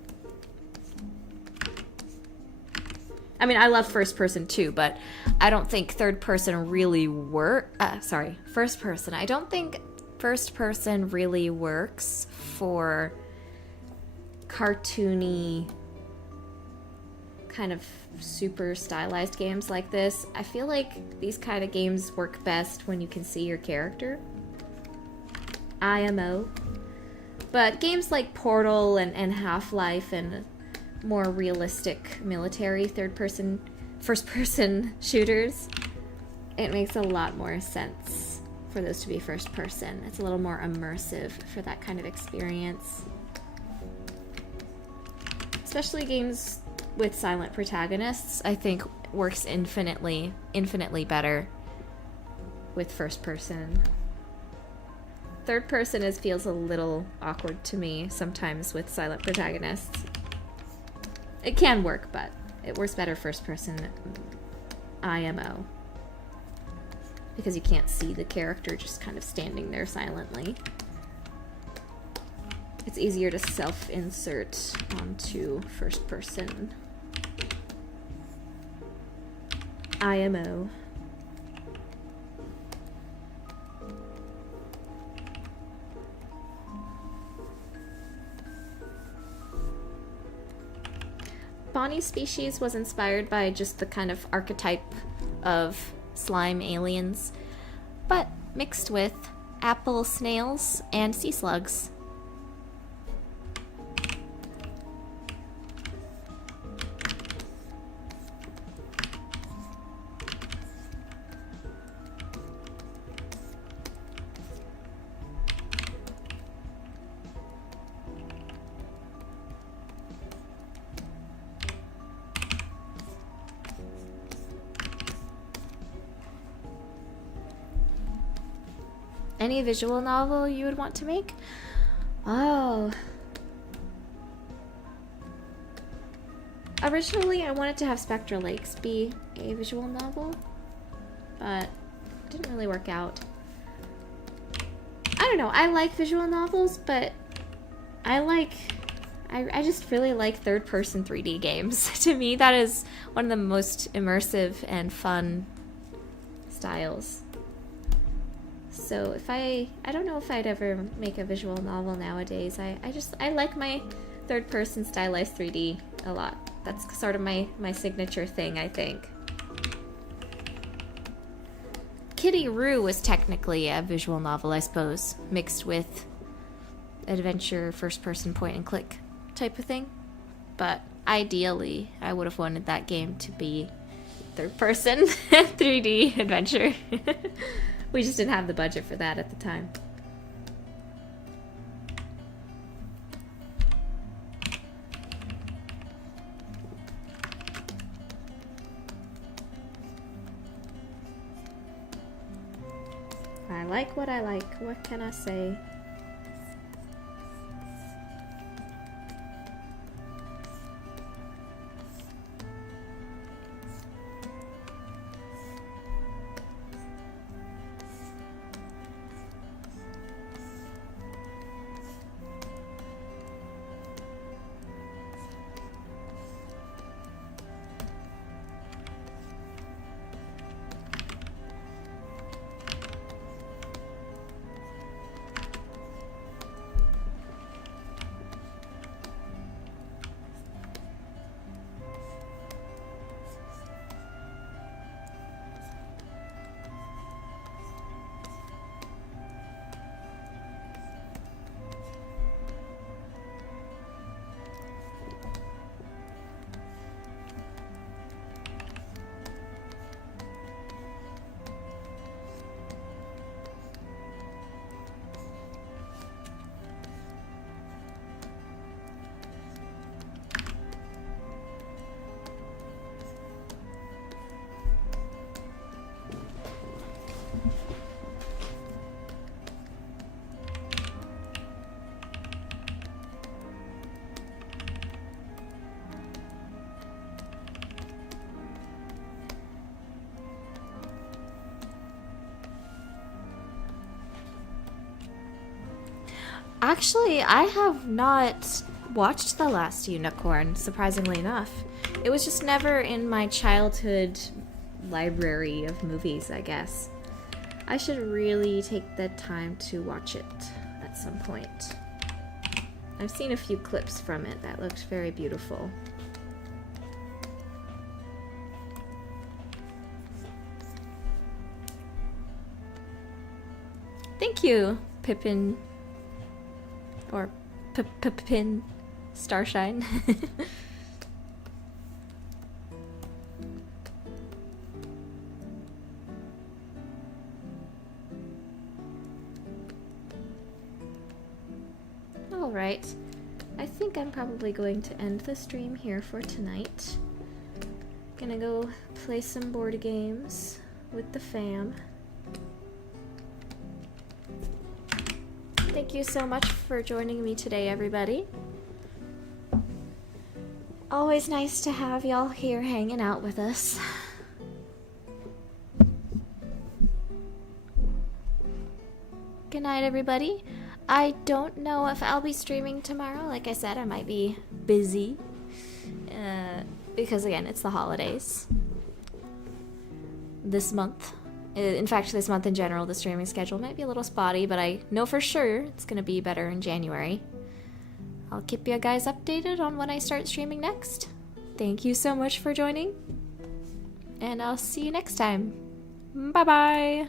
I mean, I love first-person too, but I don't think third-person really first-person. I don't think first-person really works for cartoony, kind of super stylized games like this. I feel like these kind of games work best when you can see your character. IMO. But games like Portal and Half-Life and more realistic military first-person shooters, it makes a lot more sense for those to be first-person. It's a little more immersive for that kind of experience. Especially games with silent protagonists, I think works infinitely better with first person. Third person feels a little awkward to me sometimes with silent protagonists. It can work, but it works better first person IMO. because you can't see the character just kind of standing there silently. It's easier to self-insert onto first person IMO. Bonnie's species was inspired by just the kind of archetype of slime aliens, but mixed with apple snails and sea slugs. Any visual novel you would want to make? Oh. Originally, I wanted to have Spectral Lakes be a visual novel, but it didn't really work out. I don't know, I like visual novels, but I just really like third-person 3D games. To me, that is one of the most immersive and fun styles. So if I don't know if I'd ever make a visual novel nowadays. I like my third-person stylized 3D a lot. That's sort of my signature thing, I think. Kitty Roo was technically a visual novel, I suppose, mixed with adventure, first-person point-and-click type of thing. But ideally, I would have wanted that game to be third-person 3D adventure. We just didn't have the budget for that at the time. I like what I like. What can I say? Actually, I have not watched The Last Unicorn, surprisingly enough. It was just never in my childhood library of movies, I guess. I should really take the time to watch it at some point. I've seen a few clips from it that looked very beautiful. Thank you, Pippin. Or Pippin Starshine. Alright. I think I'm probably going to end the stream here for tonight. Gonna go play some board games with the fam. Thank you so much for joining me today, everybody. Always nice to have y'all here hanging out with us. Good night, everybody. I don't know if I'll be streaming tomorrow. Like I said, I might be busy. Because, again, it's the holidays. This month. In fact, this month in general, the streaming schedule might be a little spotty, but I know for sure it's going to be better in January. I'll keep you guys updated on when I start streaming next. Thank you so much for joining. And I'll see you next time. Bye-bye.